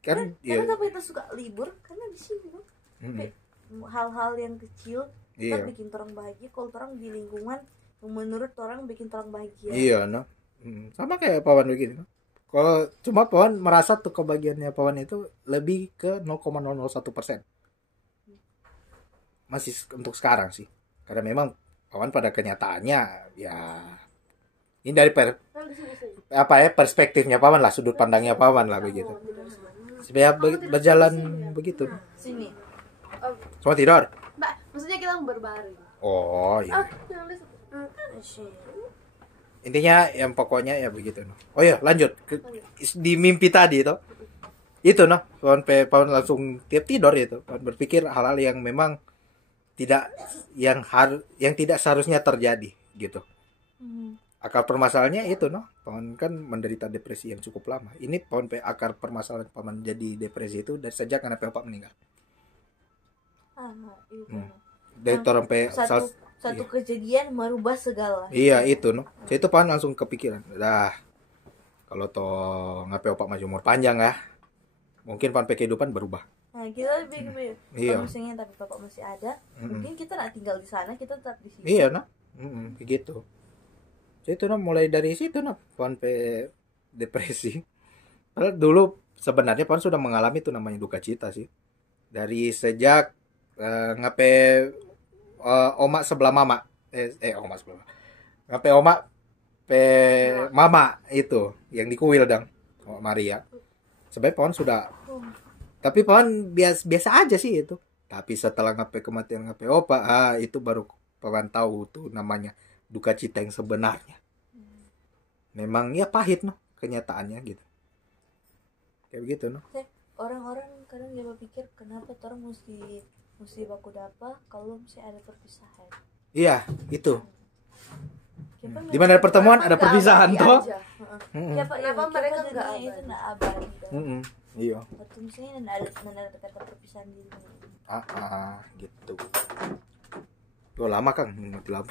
Karena kenapa kita suka libur? Karena di sini loh. Kayak hal-hal yang kecil kita bikin orang bahagia. Kalau orang di lingkungan yang menurut orang bikin orang bahagia. Iya, no. Sama kayak Pawan begini. No? Kalau cuma Pawan merasa tuh kebahagiaannya Pawan itu lebih ke 0,001%. Masih untuk sekarang sih. Karena memang Pawan pada kenyataannya ya ini dari perspektifnya Pawan lah, sudut pandangnya Pawan lah begitu. Supaya berjalan begitu. Sini. Semua tidur. Mbak, maksudnya kita berbaring. Oh iya. Intinya yang pokoknya ya begitu. Oh iya, lanjut di mimpi tadi itu Pawan langsung tiap tidur itu. Pawan berpikir hal-hal yang memang tidak yang tidak seharusnya terjadi gitu. Akar permasalahannya itu Pawan kan menderita depresi yang cukup lama. Ini Pawan akar permasalahan Pawan jadi depresi itu dari sejak anak Bapak meninggal. Dari orang satu kejadian merubah segala. Iya itu Saya itu Pawan langsung kepikiran. Kalau toh ngapain Opak maju umur panjang ya. Mungkin Pawan kehidupan berubah. Nah, kita lebih Iya. misalnya tapi Bapak masih ada, mungkin kita nggak tinggal di sana, kita tetap di sini. Iya begitu. Jadi itu mulai dari situ Pawan depresi. Padahal dulu sebenarnya Pawan sudah mengalami itu namanya duka cita sih. Dari sejak omak sebelah mama omak sebelah ngapain omak mama itu yang di kuil dang Maria sebenarnya Pawan sudah tapi Pawan biasa aja sih itu tapi setelah ngapain kematian ngapain opa itu baru Pawan tahu tuh namanya duka cita yang sebenarnya memang ya pahit kenyataannya gitu kayak begitu orang-orang kadang dia berpikir kenapa orang mesti baku dapa kalau mesti ada perpisahan. Iya, itu. Di mana ada pertemuan ada perpisahan toh. Kenapa mereka enggak itu enggak abadi. Iya. Waktu misalnya ada kata perpisahan di dunia. Gitu. Tuh lama Kang mati lampu.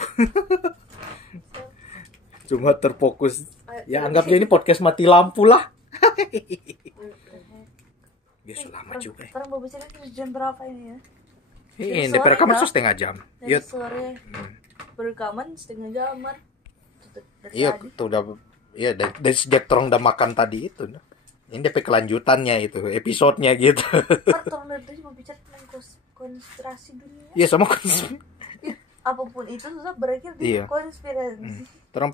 Cuma terfokus. Ya anggapnya ini podcast mati lampu lah. Biasa lama juga. Sekarang berbicara jam berapa ini ya? Ini rekaman setengah jam. Dari sore berekaman setengah jaman. Iya, tuh udah ya dari sejak terong udah makan tadi itu. Ini DP kelanjutannya itu, episodenya gitu. Terong dari mau bicara tentang konspirasi dunia. Iya, sama konspirasi. Apapun itu sudah berakhir di konspirasi. Terong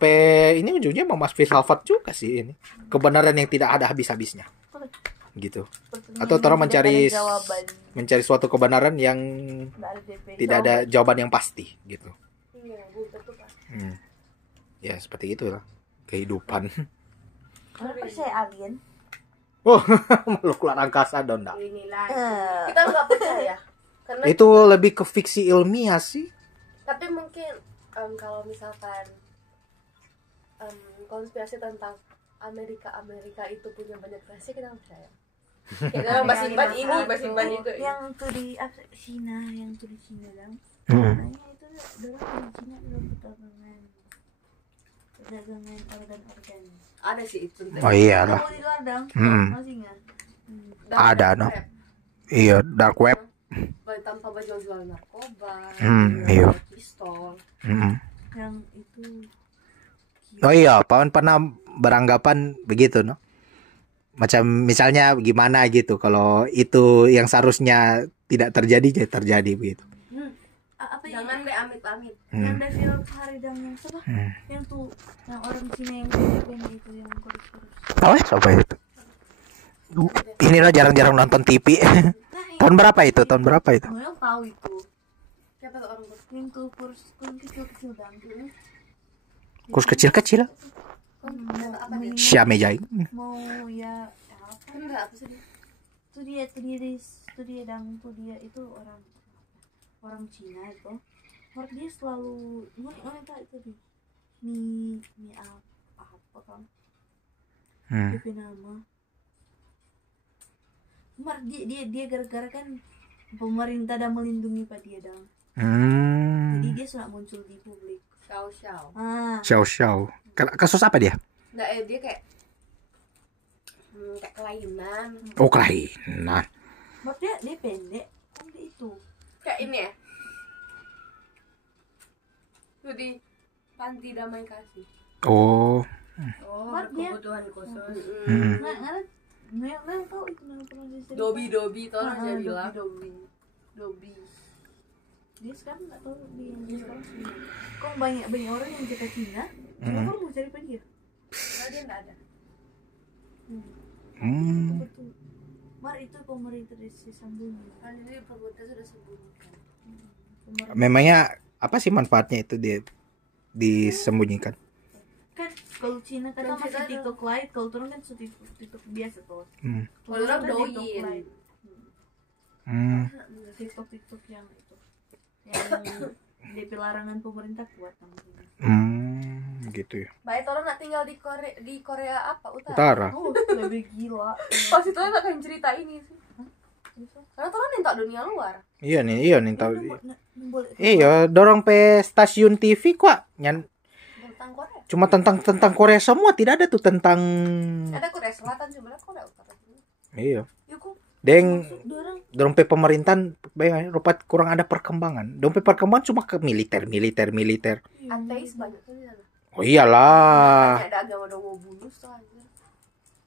ini ujungnya Mas filsafat juga sih ini. Kebenaran yang tidak ada habis-habisnya. Gitu. Atau orang mencari suatu kebenaran yang tidak ada jawaban yang pasti gitu. Ya seperti itulah kehidupan. Kenapa saya alien? Oh, makhluk luar angkasa dong. Kita nggak percaya. Karena itu lebih ke fiksi ilmiah sih. Tapi mungkin kalau misalkan konspirasi tentang Amerika itu punya banyak rahasia kita nggak percaya. Kayak Basimban ini, Basimban juga. Yang tuh di Cina, dong. Makanya itu dalam di Cina dalam perdagangan organ. Ada sih itu. Oh iya lah. Di ladang, masih nggak? Ada Iya, dark web. Tanpa jual narkoba. Iya. Pistol. Yang itu. Oh iya, Pawan pernah beranggapan begitu, Macam misalnya gimana gitu kalau itu yang seharusnya tidak terjadi jadi terjadi begitu. Jangan deh amit-amit. Yang ada film Haridang yang siapa? Yang tuh yang orang Cina yang Filipina itu yang kurus-kurus. Oh, siapa itu? Inilah jarang-jarang nonton TV. Tahun berapa itu? Saya tahu itu. Siapa tuh orang kurus? Yang tuh kurus kecil-kecil bang. Kurus kecil-kecil? apa dia? Xiamejai. mau ya apa Bener apa sih dia? itu dia dang tuh dia itu orang Cina itu. Menurut dia selalu ngomong tak itu di mie apa kan DP nama. Menurut dia gara-gara kan pemerintah dah melindungi pak dia dang. Jadi dia sudah muncul di publik. Xiao. Xiao Xiao. Kasus apa dia? Nggak, dia kayak kelainan. Oh, kelainan. Menurut dia pendek kan dia itu. Kayak ini ya. Tuh di panti damai kasih. Oh. Dia Kebutuhan khusus. nggak tahu itu nama pronunciation. Dobi itu orang dia bilang. Dobi. Dia sekarang nggak tahu dia sekarang sih. Kok banyak orang yang cakap Cina, cuma orang mau cari apa dia? Karena dia nggak ada. Betul. Mar itu pemerintah disembunyi. Kan ini pemerintah sudah sembunyikan. Memangnya apa sih manfaatnya itu dia disembunyikan? Kan kalau Cina kan Dan masih Cina TikTok Lite, kalau turun kan TikTok biasa tuh. Kalau orang kan doin. TikTok Lite. TikTok yang itu, yang DP larangan pemerintah kuat namanya. Gitu ya. Baik, orang nak tinggal di Korea apa? Utara. Oh, lebih gila. Pas itu orang akan cerita ini sih. Karena orang minta dunia luar. Iya nih tahu. Boleh. Iya, dorong pe stasiun TV kok Tentang Korea. cuma tentang Korea semua, tidak ada tuh tentang Ada Korea Selatan sebenarnya, Korea Utara. iya. Ya kok Deng dorang dorong pe pemerintahan rupa kurang ada perkembangan. Dorong pe perkembangan cuma ke militer. Ateis banyak tuh di sana. Oh iyalah. Ada agama mau bunuh tuh aja.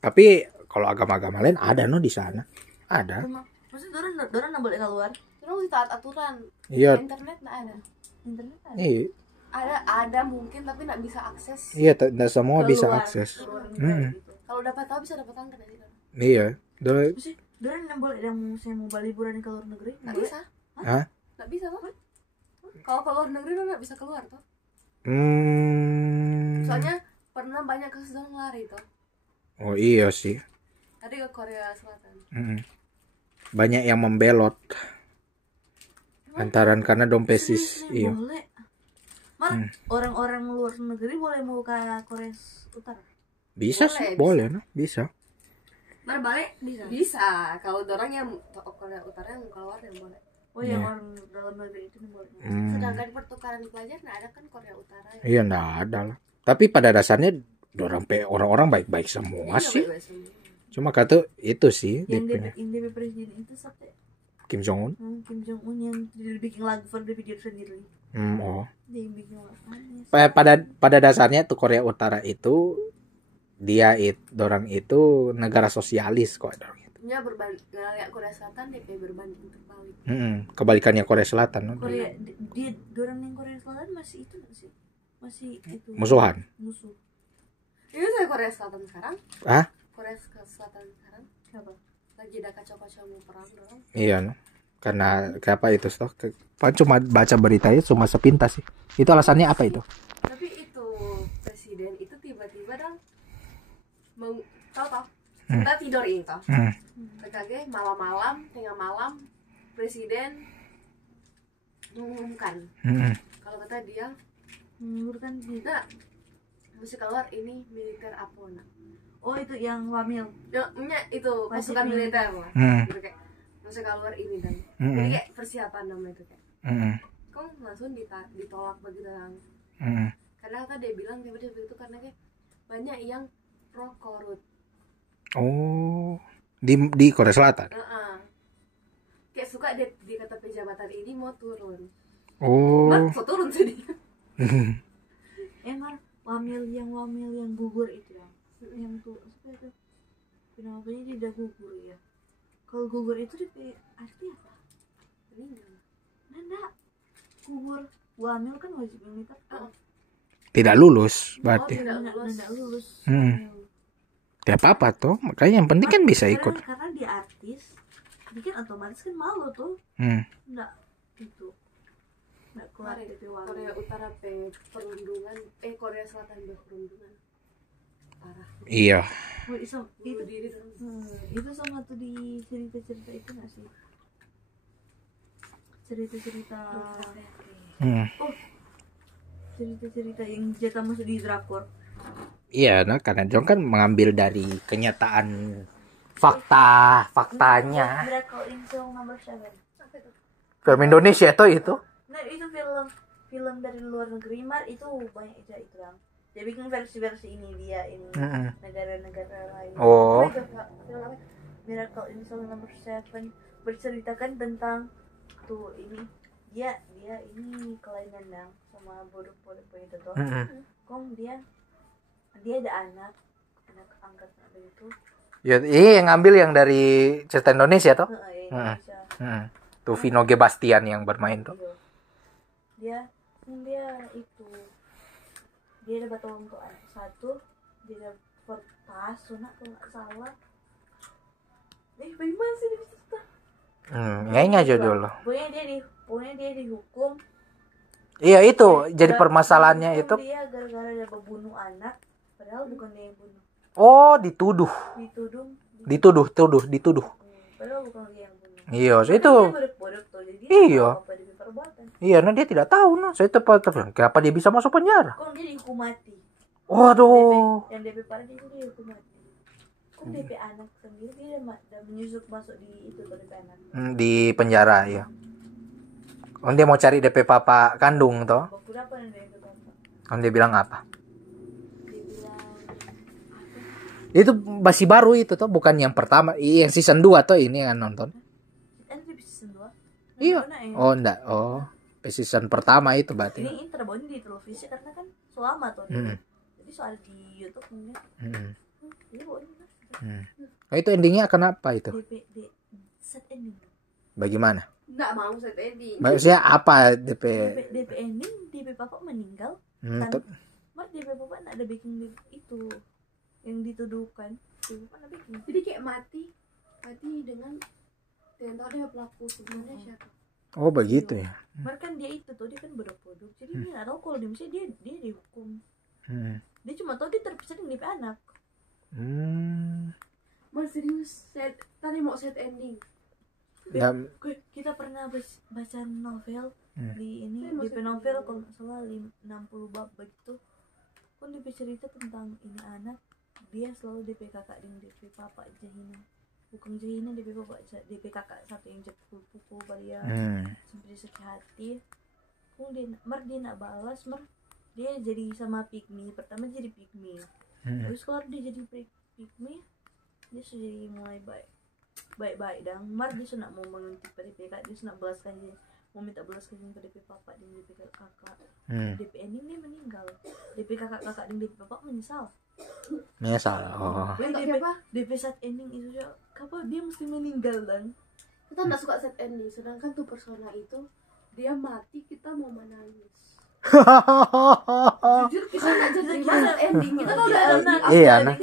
Tapi kalau agama-agama lain ada di sana. Ada. maksudnya dorang nggak boleh keluar Terus mesti taat aturan. Iya. Internet nggak ada. internet ada. Iya. Ada mungkin tapi nggak bisa akses. Iya, tidak semua bisa Keluar, akses. keluar Hmm. negara gitu. Kalau dapat tahu bisa dapat angker dari sana. Iya. Maksudnya dorang nggak boleh yang saya mau liburan ke luar negeri Nggak boleh? bisa. Hah? Nggak bisa kok. Kalau ke luar negeri lo nggak bisa keluar tuh. Soalnya pernah banyak kasus orang lari tuh. Oh iya sih. Tadi ke Korea Selatan. Banyak yang membelot antaran karena dompesis. Serius, Iya. boleh. Orang-orang luar negeri boleh mau ke Korea Utara. Bisa sih, boleh nah, bisa. Balik bisa. Bisa. Kalau orang yang Korea Utara yang keluar yang boleh. Oh ya, orang dalam negeri itu boleh. Sedangkan pertukaran pelajar nggak ada kan Korea Utara. Ya? Iya, enggak ada lah. Tapi pada dasarnya orang-orang baik-baik semua Iya, sih. baik-baik semua. Cuma kata itu sih Yang DP-nya. DP presiden itu sampai Kim Jong Un. Kim Jong Un yang bikin lagu for the video sendiri. Oh. Dia yang bikin lagu. Pada dasarnya tuh Korea Utara itu dorang itu negara sosialis kok dorang itu. Ya berbanding Korea Selatan DP berbanding terbalik. Kebalikannya Korea Selatan. No? Korea dia dorang yang Korea Selatan masih itu nggak sih? Masih itu. Musuhan. Musuh. Ini saya Korea Selatan sekarang. Hah? Korea Selatan sekarang. Siapa? Lagi ada kacau-kacau mau perang dorang. Iya, no. Karena apa itu stok? Cuma baca beritanya cuma sepintas sih. Itu alasannya apa itu? Tapi itu presiden itu tiba-tiba dong tahu kita tidur ini toh. PKG malam-malam tengah malam presiden mengumumkan kalau kata dia Mengurutkan dia. nah mesti keluar ini militer Apona. Oh itu yang wamil. Ya, itu pasukan militer lah. Gitu kayak mesti keluar ini dan jadi kayak persiapan namanya itu kayak. Kok langsung ditolak begitu lang. Karena kata dia bilang tiba-tiba itu karena kayak banyak yang pro korut. Oh, di Korea Selatan. Kayak suka di kata pejabatan ini mau turun. Oh. Mau turun sih dia. Emang wamil yang gugur itu yang tuh apa itu? Kenapa dia tidak gugur ya? Kalau gugur itu arti apa? Nanda gugur wamil kan wajib militer. Tidak lulus berarti. Tidak lulus. Tidak apa-apa tuh, makanya yang penting kan bisa ikut. Karena dia artis, dia kan otomatis kan malu tuh. Nggak itu. Nggak keluar dari wamil. Korea Utara perundungan, Korea Selatan perundungan. parah. Iya. Oh, itu Bunuh diri terus. itu sama tuh di cerita-cerita itu nggak sih? Cerita-cerita Hmm. cerita-cerita yang jatah masuk di drakor. Iya, nah karena Jong kan mengambil dari kenyataan faktanya. Miracle in Cell Number 7. Film Indonesia itu. Nah itu film dari luar negeri, Mar, itu banyak itu kan. Dia bikin versi-versi ini dia ini negara-negara lain. Oh. Miracle in Cell Number 7 berceritakan tentang tuh ini dia ini kelainan dang sama bodoh-bodoh itu tuh. Kong dia ada anak angkat itu. Ya, yang ngambil yang dari cerita Indonesia toh. Indonesia. Tuh Vino G. Bastian yang bermain tuh. Dia itu dia dapat orang tua anak satu, dia dapat sunat kalau nggak salah. Bagaimana sih dia cerita? Nyanyi aja dulu. Pokoknya dia dihukum. Iya itu jadi permasalahannya itu. Dia gara-gara dia membunuh anak, padahal bukan dia yang bunuh. Oh, dituduh. Padahal bukan dia yang bunuh. Iya, so itu. Dia bodoh-bodoh tuh, jadi dia Iya. tahu apa dia perbuatan. Iya, nah dia tidak tahu nah. Saya tepat kenapa dia bisa masuk penjara. Kok dia dihukum mati? Waduh. Yang DP parah dia dihukum mati. Kok DP anak sendiri dia udah menyusup masuk di itu tuh DP anak. Di penjara ya. Oh, dia mau cari DP papa kandung toh. Baku apa yang dia itu? Dia bilang apa? Dia bilang Itu masih baru itu toh, bukan yang pertama. Yang season 2 toh ini yang nonton. ada di season 2. Iya. Oh, enggak. Oh, season pertama itu berarti. Ini terbaru di televisi karena kan selama tuh. Jadi soal di YouTube mungkin. Ini boleh. Oh, itu endingnya kenapa itu? DP set ending. Bagaimana? Nggak mau set ending. Maksudnya apa DP? DP ending, DP papa meninggal. Mar DP papa nggak ada baking itu yang dituduhkan. DP papa nggak baking. Jadi kayak mati dengan tahu dia pelaku sebenarnya siapa. Oh begitu ya. Mar kan dia itu tuh dia kan bodoh-bodoh. Jadi dia nggak tahu kalau dia dihukum. Dia cuma tahu dia terpisah dengan DP anak. Mas serius tadi mau set ending. Kita pernah baca novel di ini DP novel kalau nggak salah 60 bab begitu. Kan DP cerita tentang ini anak dia selalu DP kakak dengan DP papa jahina. Bukan jahina DP papa DP kakak satu yang pukul dia sampai sakit hati. Kemudian dia nak balas dia jadi sama pygmy. Pertama jadi pygmy. Terus kalau dia jadi pygmy dia sudah jadi mulai baik dan dia sudah mau mengintip pada DP kakak, dia sudah belaskan dia mau minta belas kasihan pada DP papa dan DP kakak. DP ending dia meninggal. DP kakak dan DP papa menyesal. Oh. DP set ending itu kapan dia mesti meninggal dan Kita nggak suka set ending, sedangkan tuh persona itu dia mati kita mau menangis. Jujur kita nggak jadi terima set ending. Kita kan udah Iya, nah.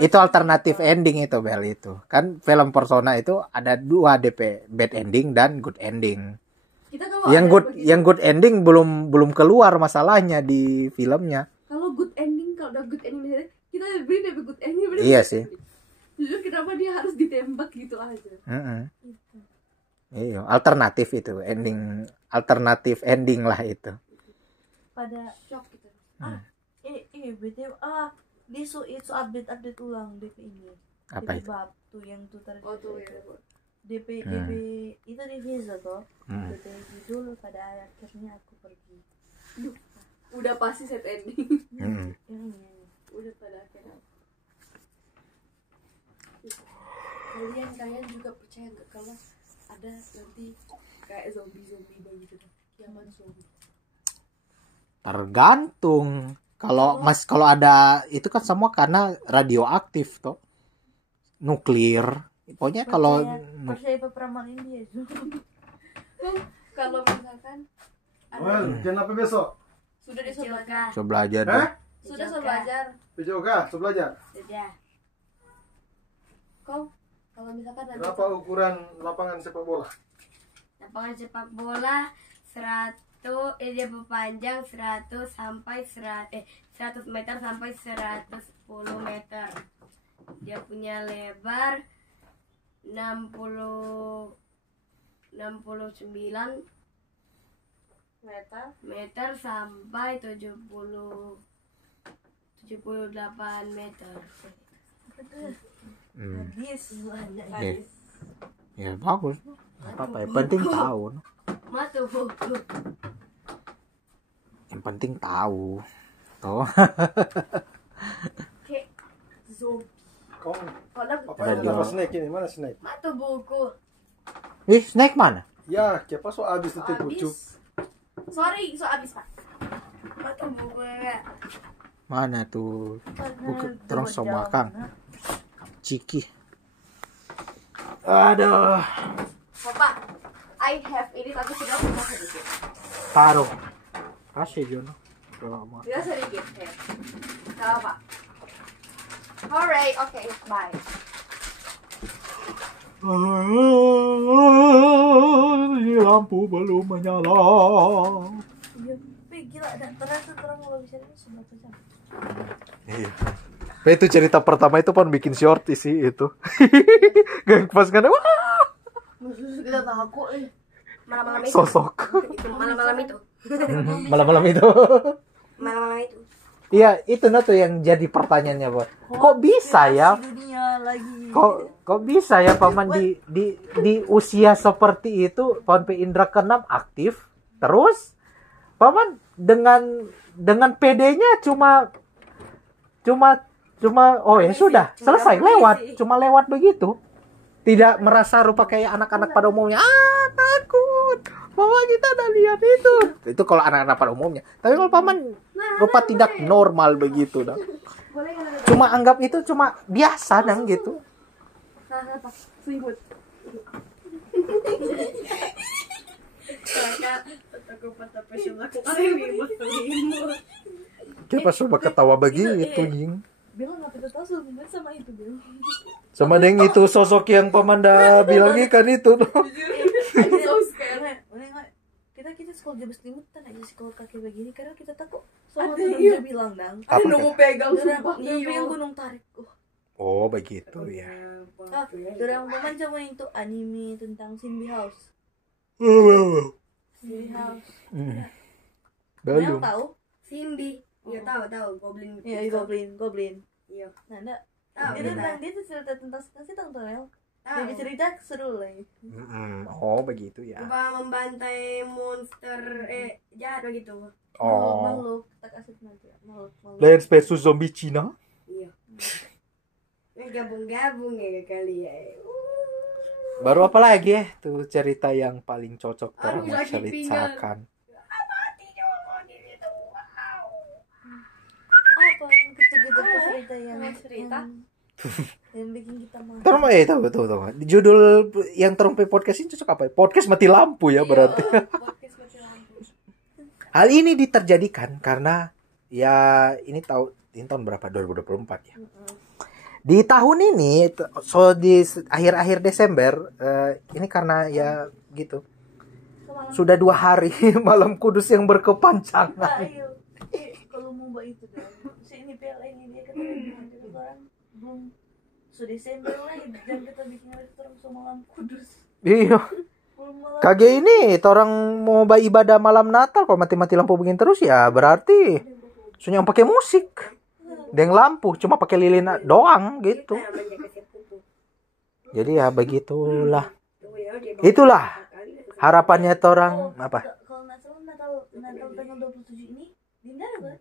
Itu alternatif ending itu Bel itu. Kan film Persona itu ada 2 DP, bad ending dan good ending. kita Yang good ending belum keluar masalahnya di filmnya. Kalau good ending, kalau udah good ending kita beri DP good ending. Iya sih. Jujur kenapa dia harus ditembak gitu aja. Iya, alternatif itu alternatif ending lah itu. Pada Shock gitu. BTW dia itu update ulang DP ini. Apa DP itu? bab tuh yang tuh tadi. Oh tuh ya. DP itu di visa tuh. DP judul pada akhirnya aku pergi. Udah pasti set ending. Udah pada akhirnya. Kalian juga percaya nggak kalau ada nanti kayak zombie begitu tuh, kiamat zombie? Tergantung. Kalau ada itu kan semua karena radioaktif toh. Nuklir. Pokoknya kalau percaya peramal India. Kalau misalkan jangan apa besok? sudah disuruh belajar. coba belajar. Sudah suruh belajar. Pijoka, so belajar. Sudah. Kau kalau misalkan Berapa ukuran lapangan sepak bola? Lapangan sepak bola dia berpanjang 100 sampai 100 meter sampai 110 meter. Dia punya lebar 69 meter sampai 78 meter. Ya bagus. Apa yang penting tahu. Matu buku. Yang penting tahu. Toh. Kayak zombie. Kau Kalau apa apa snack ini? Mana snack? matu buku. Snack mana? Ya, siapa so habis nanti pucuk. Sorry, so abis pak. Matu buku ya. Mana tuh? Bukan terus sama Kang. Ciki. Aduh. Bapak, I have ini tapi sudah punya sedikit. Taruh. Kasih Jono. Sudah sedikit. Ya. Kalau pak. Alright, okay, bye. Lampu belum menyala. Iya, gila, dan terasa terang kalau bisa ini seberapa jam? Iya. Itu cerita pertama itu pun bikin short sih itu. Gak pas kan wah. Kita takut Malam-malam itu. Sosok. Itu malam-malam itu. Malam-malam itu. Malam-malam itu. Iya, itu tuh yang jadi pertanyaannya, Bos. Kok bisa ya? Dunia lagi. Kok bisa ya paman di usia seperti itu paman P Indra ke-6 aktif terus paman dengan PD-nya cuma oh ya sudah selesai lewat cuma lewat begitu, tidak merasa rupa kayak anak-anak pada umumnya takut bahwa kita udah lihat itu kalau anak-anak pada umumnya, tapi kalau paman rupa tidak normal begitu dah, cuma anggap itu cuma biasa dan gitu. selimut. Kayak pas coba ketawa begitu Ying. Bilang apa itu tahu sama itu bilang. Sama deng itu sosok yang pamanda bilang kan itu tuh. Kita sekolah jam selimutan aja sekolah kaki begini karena kita takut sama Ada, teman iya. dia bilang dang. Ada nunggu pegang Dorang sumpah. yang gunung tarik. Oh begitu ya. Dorang teman sama itu anime tentang Simbi House. Simbi House. Belum. Yang tahu? Simbi. Iya tahu goblin. Iya, goblin. Iya. Nah, enggak. Tahu. Itu tentang dia tuh cerita tentang tutorial. Jadi cerita seru lah. Oh begitu ya. Coba membantai monster jahat begitu. Oh. Makhluk tak asik nanti. Makhluk. Plants vs Zombie Cina. Iya. Gabung-gabung ya kali ya. Baru apa lagi ya tuh cerita yang paling cocok Aduh, kamu sakit ceritakan. Apa gitu-gitu cerita yang cerita? yang bikin kita marah. Tahu. Judul yang terumpai podcast ini cocok apa? Podcast mati lampu ya berarti. Hal ini diterjadikan karena ya ini tahun berapa? 2024 ya. Di tahun ini di akhir-akhir Desember ini karena ya gitu. Sudah 2 hari malam kudus yang berkepanjangan. Ayo. Kalau mau mbak itu dong. Si ini PL ini dia kata orang belum Desember lagi dan kita bikin restoran sama malam kudus. Iya. Kage ini orang mau ibadah malam Natal kalau mati-mati lampu begini terus ya berarti sunyang pakai musik. Deng lampu cuma pakai lilin doang gitu. Jadi ya begitulah. Itulah harapannya orang apa? Kalau Natal tanggal 27 ini Dinda kan?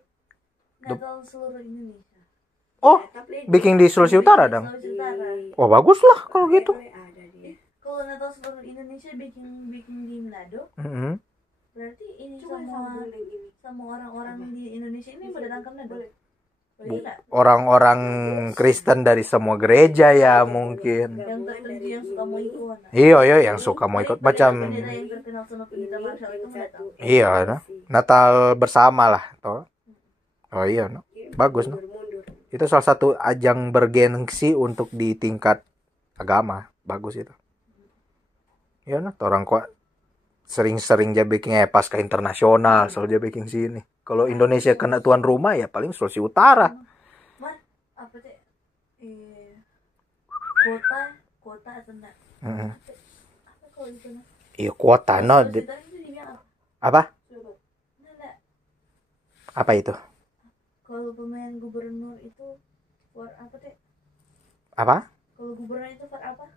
Natal seluruh Indonesia. Oh, bikin di Sulawesi Utara dong. Sulawesi Utara. Oh, bagus lah kalau gitu. Kalau Natal seluruh Indonesia bikin di Manado, berarti ini sama orang-orang di Indonesia ini mendatangkan Manado. Orang-orang Kristen dari semua gereja ya mungkin. Yang tertentu yang suka mau ikut. Iya yang suka mau ikut macam Pendeta yang terkenal sama pendeta Marshall itu mendatang. iya no? Natal bersama lah toh. Oh iya no? Bagus no? Itu salah satu ajang bergengsi untuk di tingkat agama. Bagus itu. Iya no? Orang kok sering-sering dia bikin pasca internasional, selalu dia bikin sini. Kalau Indonesia kena tuan rumah ya paling Sulawesi Utara. Man, apa teh? Kota atau enggak? Apa kalau di sana? Iya kuota no. Sulawesi Utara itu dibilang Apa? Surut. Enggak. Apa itu? Kalau pemilihan gubernur itu for apa teh? Apa? Kalau gubernur itu for apa?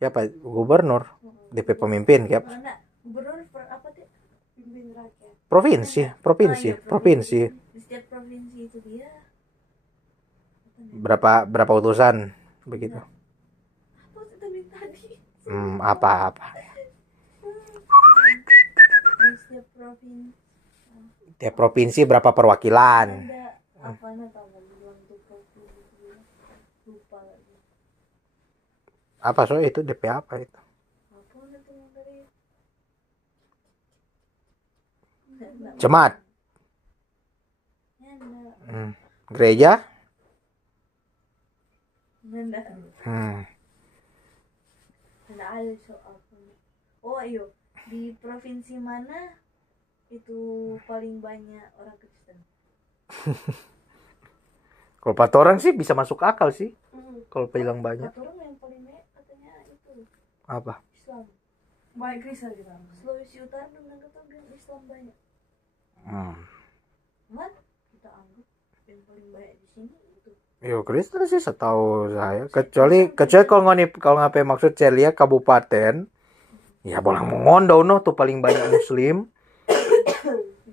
Ya Pak Gubernur, DP pemimpin kayak Enggak, gubernur for apa teh? Pimpin rakyat. provinsi. Di setiap provinsi itu dia. Berapa utusan begitu. Apa sih tadi? Apa? Di setiap provinsi Tiap provinsi berapa perwakilan? ada apa namanya bilang tuh provinsi lupa lagi. Apa itu DP apa itu? Apa itu yang dari Jemaat, Nanda. gereja. Nanda ada soal oh iyo di provinsi mana itu paling banyak orang Kristen? Kalau 4 orang sih bisa masuk akal sih. Kalau bilang banyak. 4 orang yang paling banyak katanya itu Apa? Islam. Baik Kristen kita. Sulawesi Utara dengan bilang Islam banyak. Man, kita anggap yang paling banyak di sini itu. Yo Kristen sih setahu saya. Kecuali kalau ngapain maksud Celia kabupaten. Ya Bolang Mongondo no tuh paling banyak muslim.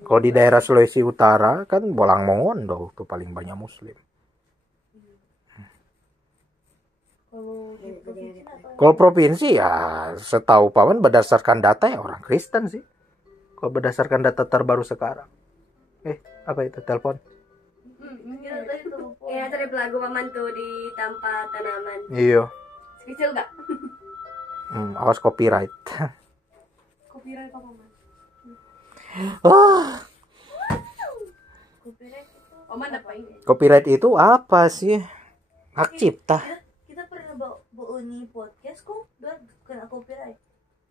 Kalau di daerah Sulawesi Utara kan Bolang Mongondo tuh paling banyak muslim. Kalau di provinsi apa? Kalau provinsi ya setahu Paman berdasarkan data ya orang Kristen sih. Kalau berdasarkan data terbaru sekarang. Apa itu telepon? Kita tadi telepon. Ya tadi lagu paman tuh di tanpa tanaman. Iya. Kecil gak? Awas copyright. Copyright apa man? Copyright itu. Paman apa ini? Copyright itu apa sih? Hak cipta. Kita pernah bawa ini podcast kok udah kena copyright.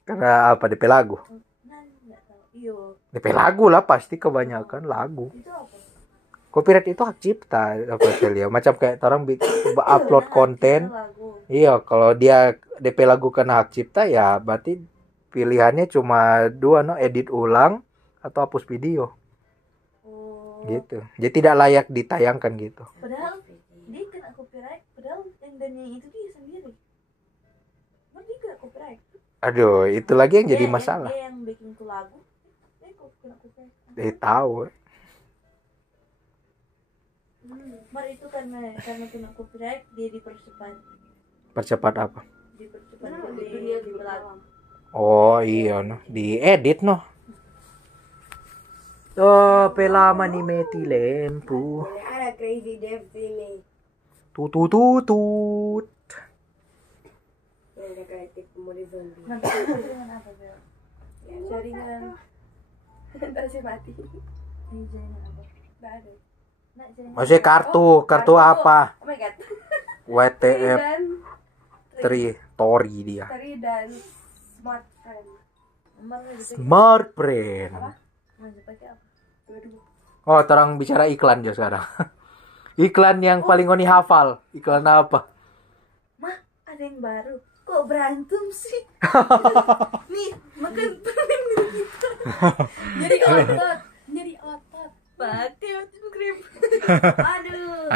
Karena apa DP lagu? Nah, nggak tahu. Iyo. DP lagu lah pasti kebanyakan lagu. Itu apa? Copyright itu hak cipta apa Celia. Macam kayak orang upload konten. Lagu. Iya, kalau dia DP lagu kena hak cipta ya berarti pilihannya cuma 2 no, edit ulang atau hapus video. Oh. Gitu. Jadi tidak layak ditayangkan gitu. Padahal dia kena copyright. Padahal dan yang itu dia sendiri. Dia kena copyright. Aduh, itu lagi yang jadi masalah. Dia yang bikin tuh lagu. Dia kok kena copyright. Dia tahu. Mar itu karena kena copyright dia dipercepat. Percepat apa? Dipercepat dia di lagu. Oh iya no, diedit no. Oh, pelama ni meti lempu. Ada Crazy Dev sini. Tutut. Yang ada kreatif pemuli zombie. Nanti jaringan apa Bel? Jaringan. Ntar sih mati. Ini jaringan apa? Nggak ada. Nak jaringan. Maksudnya kartu apa? Oh my god. WTF Dan 3 Tori dia. Tari dan Smart Friend. Mar lagi pakai Smart brand. lagi pakai apa? Oh, terang bicara iklan aja sekarang. Iklan yang paling Oni hafal. Iklan apa? Mah, ada yang baru. Kok berantem sih? Nih, makan permen kita. Jadi otot. Jadi otot. Pati waktu itu krem. Aduh.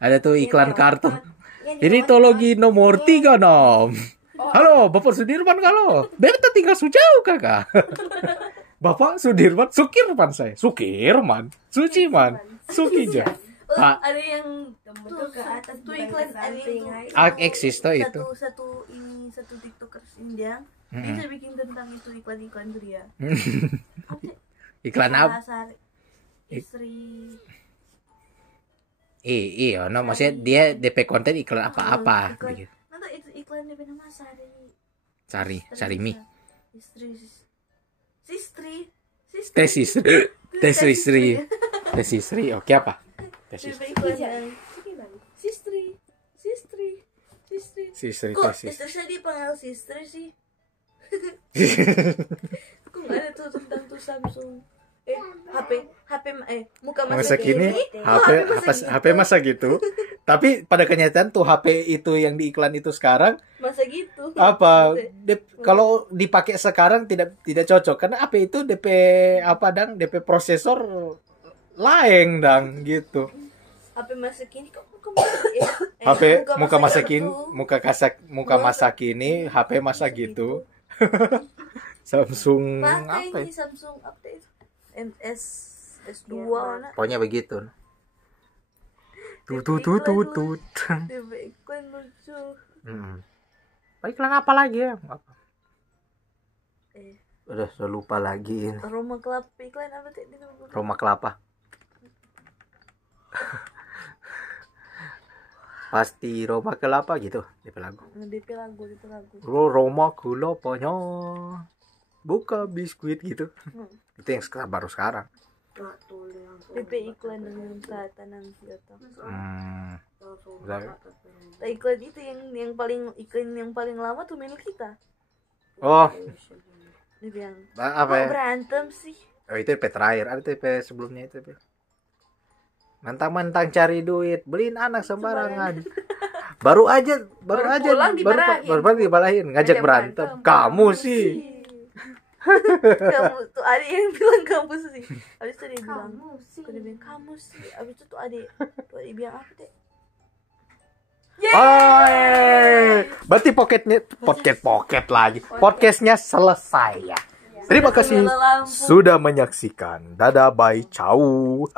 Ada tuh iklan kartu. Ini tologi nomor 3 nom. Halo, Bapak Sudirman kalau. Beta tinggal sejauh kakak. Bapak Sudirman, Sukirman saya. Sukirman, Suciman, Sukija. Pak, Ada yang tuh ke atas tuh iklan ada itu. eksis tuh itu. Satu tiktokers Indian. Dia bisa bikin tentang itu iklan-iklan tuh dia. Iklan apa? Sari, istri. Iya, no, maksudnya dia DP konten iklan apa-apa. Iklan. Gitu. Nanti itu iklan dia nama Sarimi. Sistri. Tesisri. Oke apa? Sistri. Sistri Kok tesis. istri saya dipanggil sistri sih? Ada tuh tentang tuh Samsung. HP muka Masa kini HP masa gitu. Tapi pada kenyataan tuh HP itu yang di iklan itu sekarang masa gitu. apa kalau dipakai sekarang tidak cocok karena HP itu DP DP prosesor lain dang gitu. HP masa kini kok HP muka masa kini muka masa kini HP masa gitu. Samsung pakai apa? ini Samsung update MS S2 nak. Pokoknya begitu. Tut. DP iklan lucu. Iklan apa lagi ya? Udah lupa lagi. Roma Kelapa iklan apa tadi? Roma Kelapa. Pasti Roma Kelapa gitu DP lagu. DP lagu. Roma Kelapanya buka biskuit gitu. Itu yang baru sekarang. DP iklan dengan tanam siapa? Udah. Iklan itu yang paling lama tuh milik kita. Oh, DP yang apa ya? Berantem sih. Oh, itu DP terakhir. Ada DP sebelumnya itu DP. Mentang-mentang cari duit, beliin anak sembarangan. Baru dibalahin, ngajak berantem. Kamu sih. Kamu tuh adik yang bilang kamu sih. Habis itu dia bilang kamu sih. Habis itu tuh adik bilang apa deh? Berarti pocket lagi. Podcastnya selesai ya. Terima kasih sudah menyaksikan. Dadah, bye, ciao.